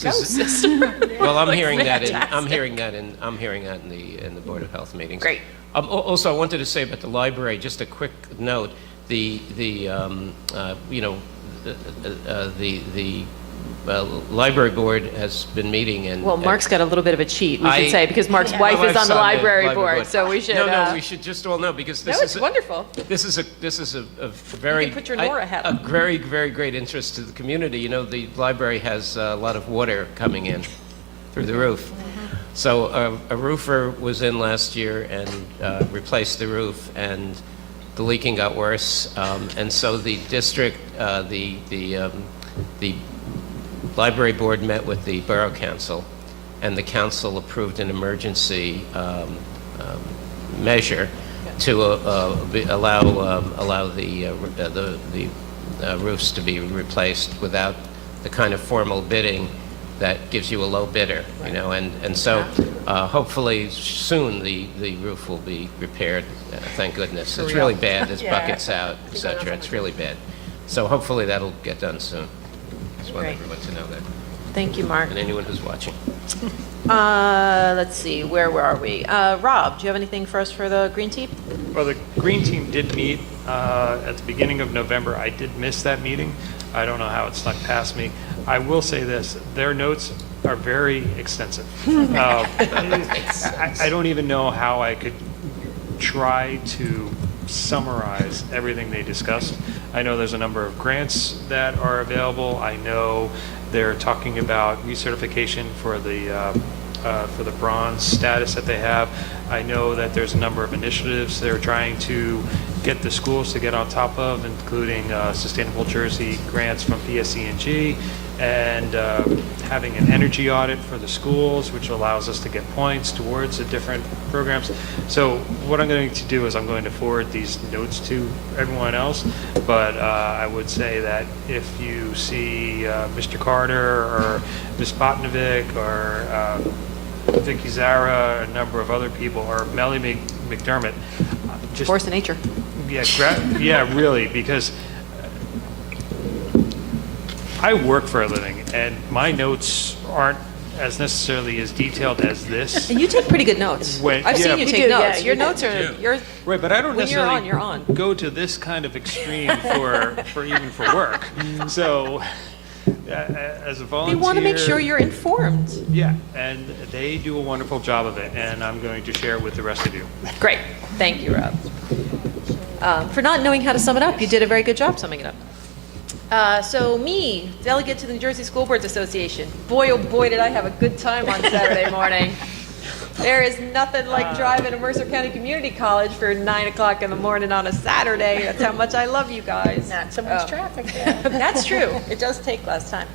Go, sister. Well, I'm Like, hearing that fantastic. in the Board of Health meetings. Great. Also, I wanted to say about the library. Just a quick note: the library board has been meeting, and Mark's got a little bit of a cheat, we should I- say, because Mark's wife is on the library board, so we should. No, we should just all know, because this it's wonderful. This is a very You can put your Nora hat a on. very, very great interest to the community. The library has a lot of water coming in through the roof. So a roofer was in last year and replaced the roof, and the leaking got worse. And so the district, the library board met with the borough council, and the council approved an emergency measure to allow the roofs to be replaced without the kind of formal bidding that gives you a low bidder, and so hopefully soon the roof will be repaired. Thank goodness. It's really bad. There's buckets out, etc. It's really bad. So hopefully that'll get done soon. Just want Great. everyone to know that. Thank you, Mark. And anyone who's watching. Let's see, where are we? Rob, do you have anything for us for the Green Team? Well, the Green Team did meet at the beginning of November. I did miss that meeting. I don't know how it snuck past me. I will say this, their notes are very extensive. I don't even know how I could try to summarize everything they discussed. I know there's a number of grants that are available. I know they're talking about recertification for the bronze status that they have. I know that there's a number of initiatives they're trying to get the schools to get on top of, including Sustainable Jersey grants from PSE&G, and having an energy audit for the schools, which allows us to get points towards the different programs. So what I'm going to do is I'm going to forward these notes to everyone else, but I would say that if you see Mr. Carter or Ms. Botnovic or Vicky Zara, a number of other people, or Melly McDermott, just Force of nature. Yeah, really, because I work for a living, and my notes aren't as necessarily as detailed as this. And you take pretty good notes. I've seen you take notes. Your notes are, right, but I don't when necessarily you're on. go to this kind of extreme for even for work. So, as a volunteer, They want to make sure you're informed. Yeah, and they do a wonderful job of it, and I'm going to share it with the rest of you. Great. Thank you, Rob. For not knowing how to sum it up, you did a very good job summing it up. So me, delegate to the New Jersey School Boards Association. Boy, oh boy, did I have a good time on Saturday morning. There is nothing like driving to Mercer County Community College for 9 o'clock in the morning on a Saturday. That's how much I love you guys. Not so much traffic there. That's true. It does take less time.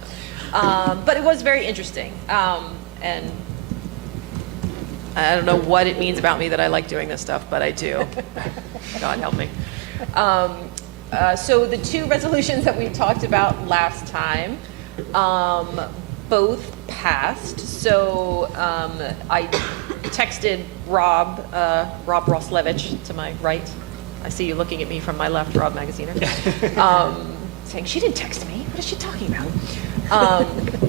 But it was very interesting. And I don't know what it means about me that I like doing this stuff, but I do. God help me. So the two resolutions that we talked about last time, both passed. So I texted Rob Roslevich to my right. I see you looking at me from my left, Rob Magaziner, saying, she didn't text me. What is she talking about?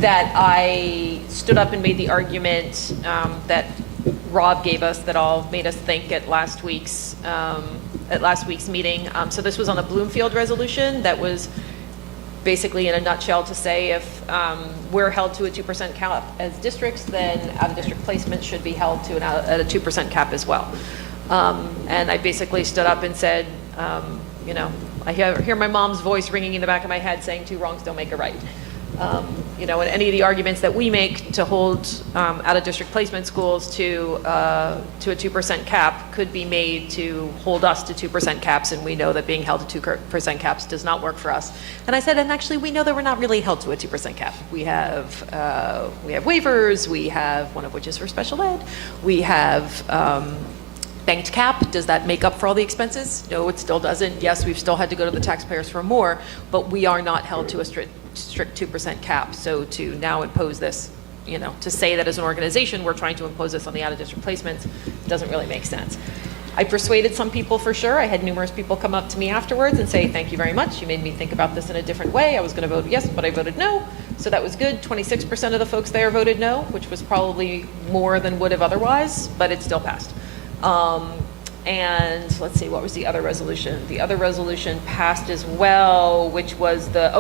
That I stood up and made the argument that Rob gave us that all made us think at last week's meeting. So this was on the Bloomfield Resolution that was basically in a nutshell to say if we're held to a 2% cap as districts, then out-of-district placement should be held to at a 2% cap as well. And I basically stood up and said, you know, I hear my mom's voice ringing in the back of my head saying 2 wrongs don't make a right. You know, and any of the arguments that we make to hold out-of-district placement schools to a 2% cap could be made to hold us to 2% caps, and we know that being held to 2% caps does not work for us. And I said, and actually, we know that we're not really held to a 2% cap. We have waivers. We have one of which is for special ed. We have banked cap. Does that make up for all the expenses? No, it still doesn't. Yes, we've still had to go to the taxpayers for more, but we are not held to a strict 2% cap. So to now impose this, you know, to say that as an organization we're trying to impose this on the out-of-district placements doesn't really make sense. I persuaded some people for sure. I had numerous people come up to me afterwards and say, thank you very much. You made me think about this in a different way. I was going to vote yes, but I voted no. So that was good. 26% of the folks there voted no, which was probably more than would have otherwise, but it still passed. And let's see, what was the other resolution? The other resolution passed as well, which was the,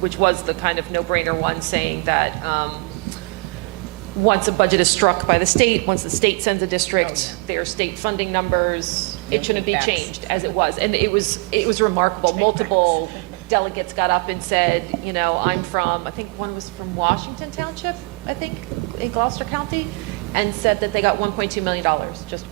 which was the kind of no-brainer one saying that once a budget is struck by the state, once the state sends a district their state funding numbers, it shouldn't be changed as it was. And it was remarkable. Multiple delegates got up and said, you know, I'm from, I think one was from Washington Township, I think, in Gloucester County, and said that they got $1.2 million, just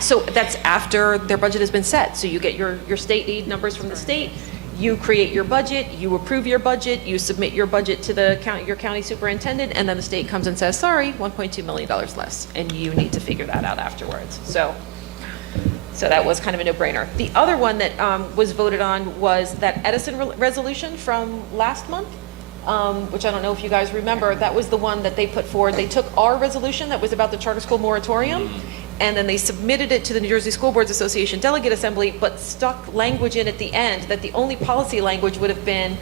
so that's after their budget has been set. So you get your state aid numbers from the state, you create your budget, you approve your budget, you submit your budget to your county superintendent, and then the state comes and says, sorry, $1.2 million less, and you need to figure that out afterwards. So that was kind of a no-brainer. The other one that was voted on was that Edison resolution from last month, which I don't know if you guys remember. That was the one that they put forward. They took our resolution that was about the charter school moratorium, and then they submitted it to the New Jersey School Boards Association Delegate Assembly, but stuck language in at the end that the only policy language would have been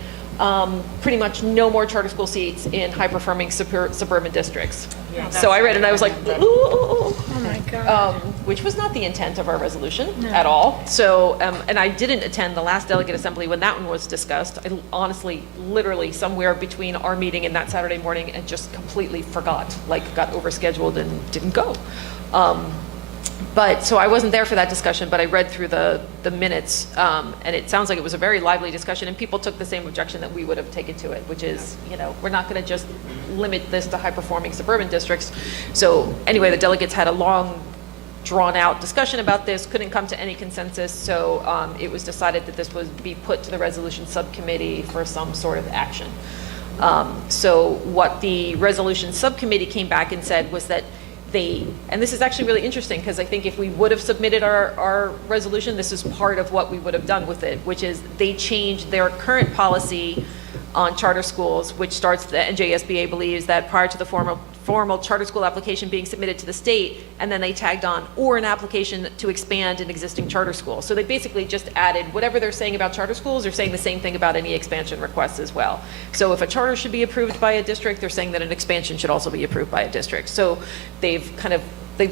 pretty much no more charter school seats in high-performing suburban districts. Yeah, so I read it and I was like, ooh. Oh my God. Which was not the intent of our resolution at all. So, and I didn't attend the last Delegate Assembly when that one was discussed. I honestly, literally, somewhere between our meeting and that Saturday morning, and just completely forgot, like got overscheduled and didn't go. But so I wasn't there for that discussion, but I read through the minutes, and it sounds like it was a very lively discussion, and people took the same objection that we would have taken to it, which is, you know, we're not going to just limit this to high-performing suburban districts. So anyway, the delegates had a long, drawn-out discussion about this, couldn't come to any consensus, so it was decided that this would be put to the resolution subcommittee for some sort of action. So what the resolution subcommittee came back and said was that and this is actually really interesting because I think if we would have submitted our resolution, this is part of what we would have done with it, which is they changed their current policy on charter schools, which starts, the NJSBA believes that prior to the formal charter school application being submitted to the state, and then they tagged on, or an application to expand an existing charter school. So they basically just added whatever they're saying about charter schools, they're saying the same thing about any expansion requests as well. So if a charter should be approved by a district, they're saying that an expansion should also be approved by a district. So they've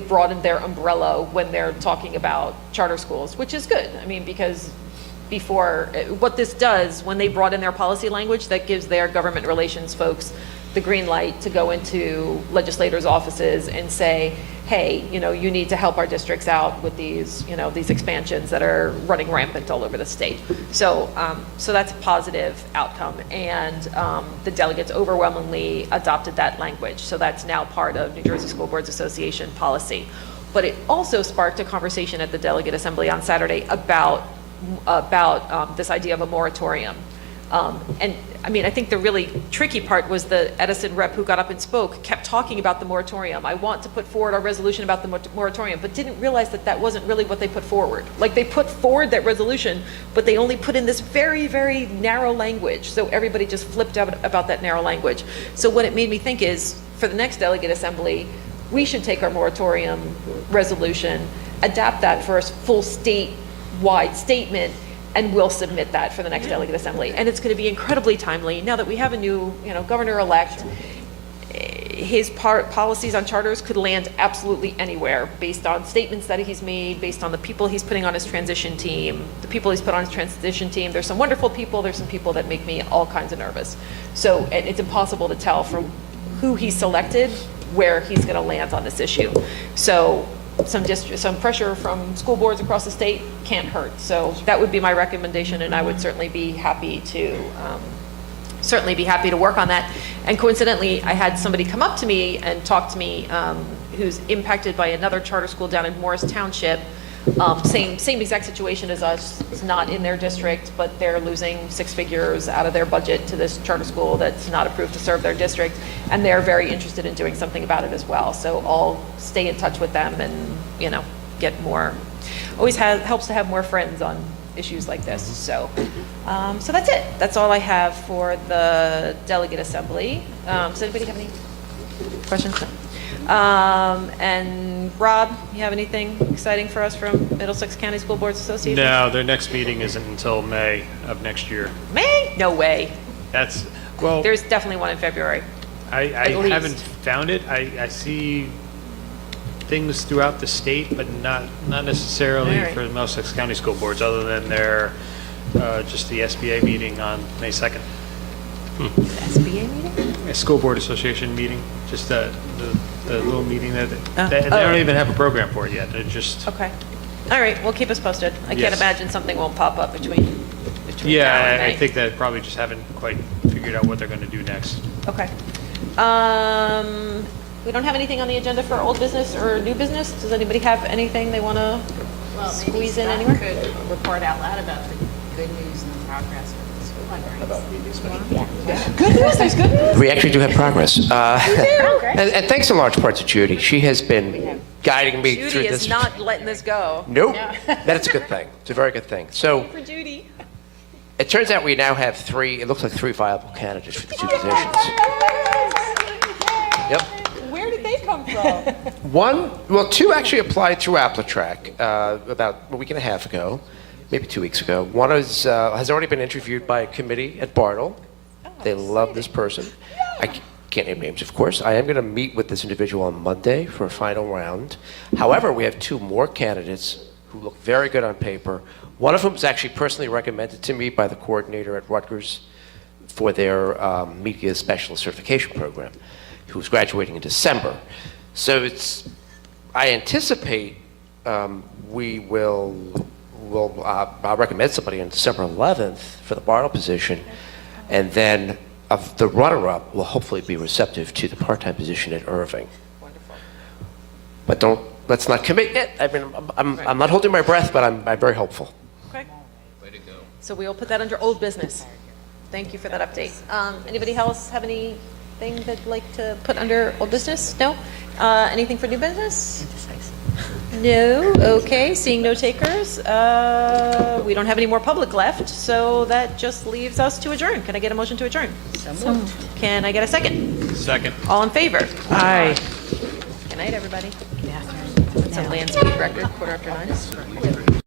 broadened their umbrella when they're talking about charter schools, which is good. I mean, because before, what this does, when they brought in their policy language, that gives their government relations folks the green light to go into legislators' offices and say, hey, you need to help our districts out with these, these expansions that are running rampant all over the state. So, so that's a positive outcome, and the delegates overwhelmingly adopted that language. So that's now part of New Jersey School Boards Association policy. But it also sparked a conversation at the delegate assembly on Saturday about this idea of a moratorium. And I mean, I think the really tricky part was the Edison rep who got up and spoke, kept talking about the moratorium. I want to put forward our resolution about the moratorium, but didn't realize that that wasn't really what they put forward. Like, they put forward that resolution, but they only put in this very, very narrow language. So everybody just flipped out about that narrow language. So what it made me think is, for the next delegate assembly, we should take our moratorium resolution, adapt that for a full statewide statement, and we'll submit that for the next delegate assembly. And it's going to be incredibly timely. Now that we have a new, governor-elect, his policies on charters could land absolutely anywhere based on statements that he's made, based on the people he's putting on his transition team. The people he's put on his transition team, there's some wonderful people, there's some people that make me all kinds of nervous. So it's impossible to tell from who he selected where he's going to land on this issue. So some pressure from school boards across the state can't hurt. So that would be my recommendation, and I would certainly be happy to work on that. And coincidentally, I had somebody come up to me and talk to me who's impacted by another charter school down in Morris Township. Same exact situation as us. It's not in their district, but they're losing 6 figures out of their budget to this charter school that's not approved to serve their district, and they're very interested in doing something about it as well. So I'll stay in touch with them and get more. Always helps to have more friends on issues like this. So so that's it. That's all I have for the delegate assembly. Does anybody have any questions? No. And Rob, you have anything exciting for us from Middlesex County School Boards Association? No, their next meeting isn't until May of next year. May? No way. Well, there's definitely one in February. I haven't found it. I see things throughout the state, but not necessarily for the Middlesex County School Boards, other than their just the SBA meeting on May 2nd. SBA meeting? A School Board Association meeting, just the little meeting that they don't even have a program for it yet. They're just okay. All right, well, keep us posted. I can't imagine something won't pop up between now and May. I think that probably just haven't quite figured out what they're going to do next. Okay. We don't have anything on the agenda for old business or new business. Does anybody have anything they want to squeeze in anywhere? Could report out loud about the good news and the progress with the school library. Good news. There's good news. We actually do have progress. And thanks in large part to Judy. She has been guiding me through Judy this. is not letting this go. Nope. That's a good thing. It's a very good thing. So for Judy. It turns out we now have three viable candidates for the two positions. Yep. Where did they come from? Two actually applied through Applitrack about a week and a half ago, maybe 2 weeks ago. One has already been interviewed by a committee at Bartle. They love this person. I can't name names, of course. I am going to meet with this individual on Monday for a final round. However, we have 2 more candidates who look very good on paper. One of them was actually personally recommended to me by the coordinator at Rutgers for their media specialist certification program, who is graduating in December. So I anticipate we'll recommend somebody on December 11th for the Bartle position, and then the runner-up will hopefully be receptive to the part-time position at Irving. Wonderful. But let's not commit yet. I mean, I'm not holding my breath, but I'm very hopeful. Okay. Way to go. So we will put that under old business. Thank you for that update. Anybody else have anything they'd like to put under old business? No? Anything for new business? No? Okay, seeing no takers. We don't have any more public left, so that just leaves us to adjourn. Can I get a motion to adjourn? So moved. Can I get a second? Second. All in favor? Aye. Good night, everybody. That's a land speed record, 9:15.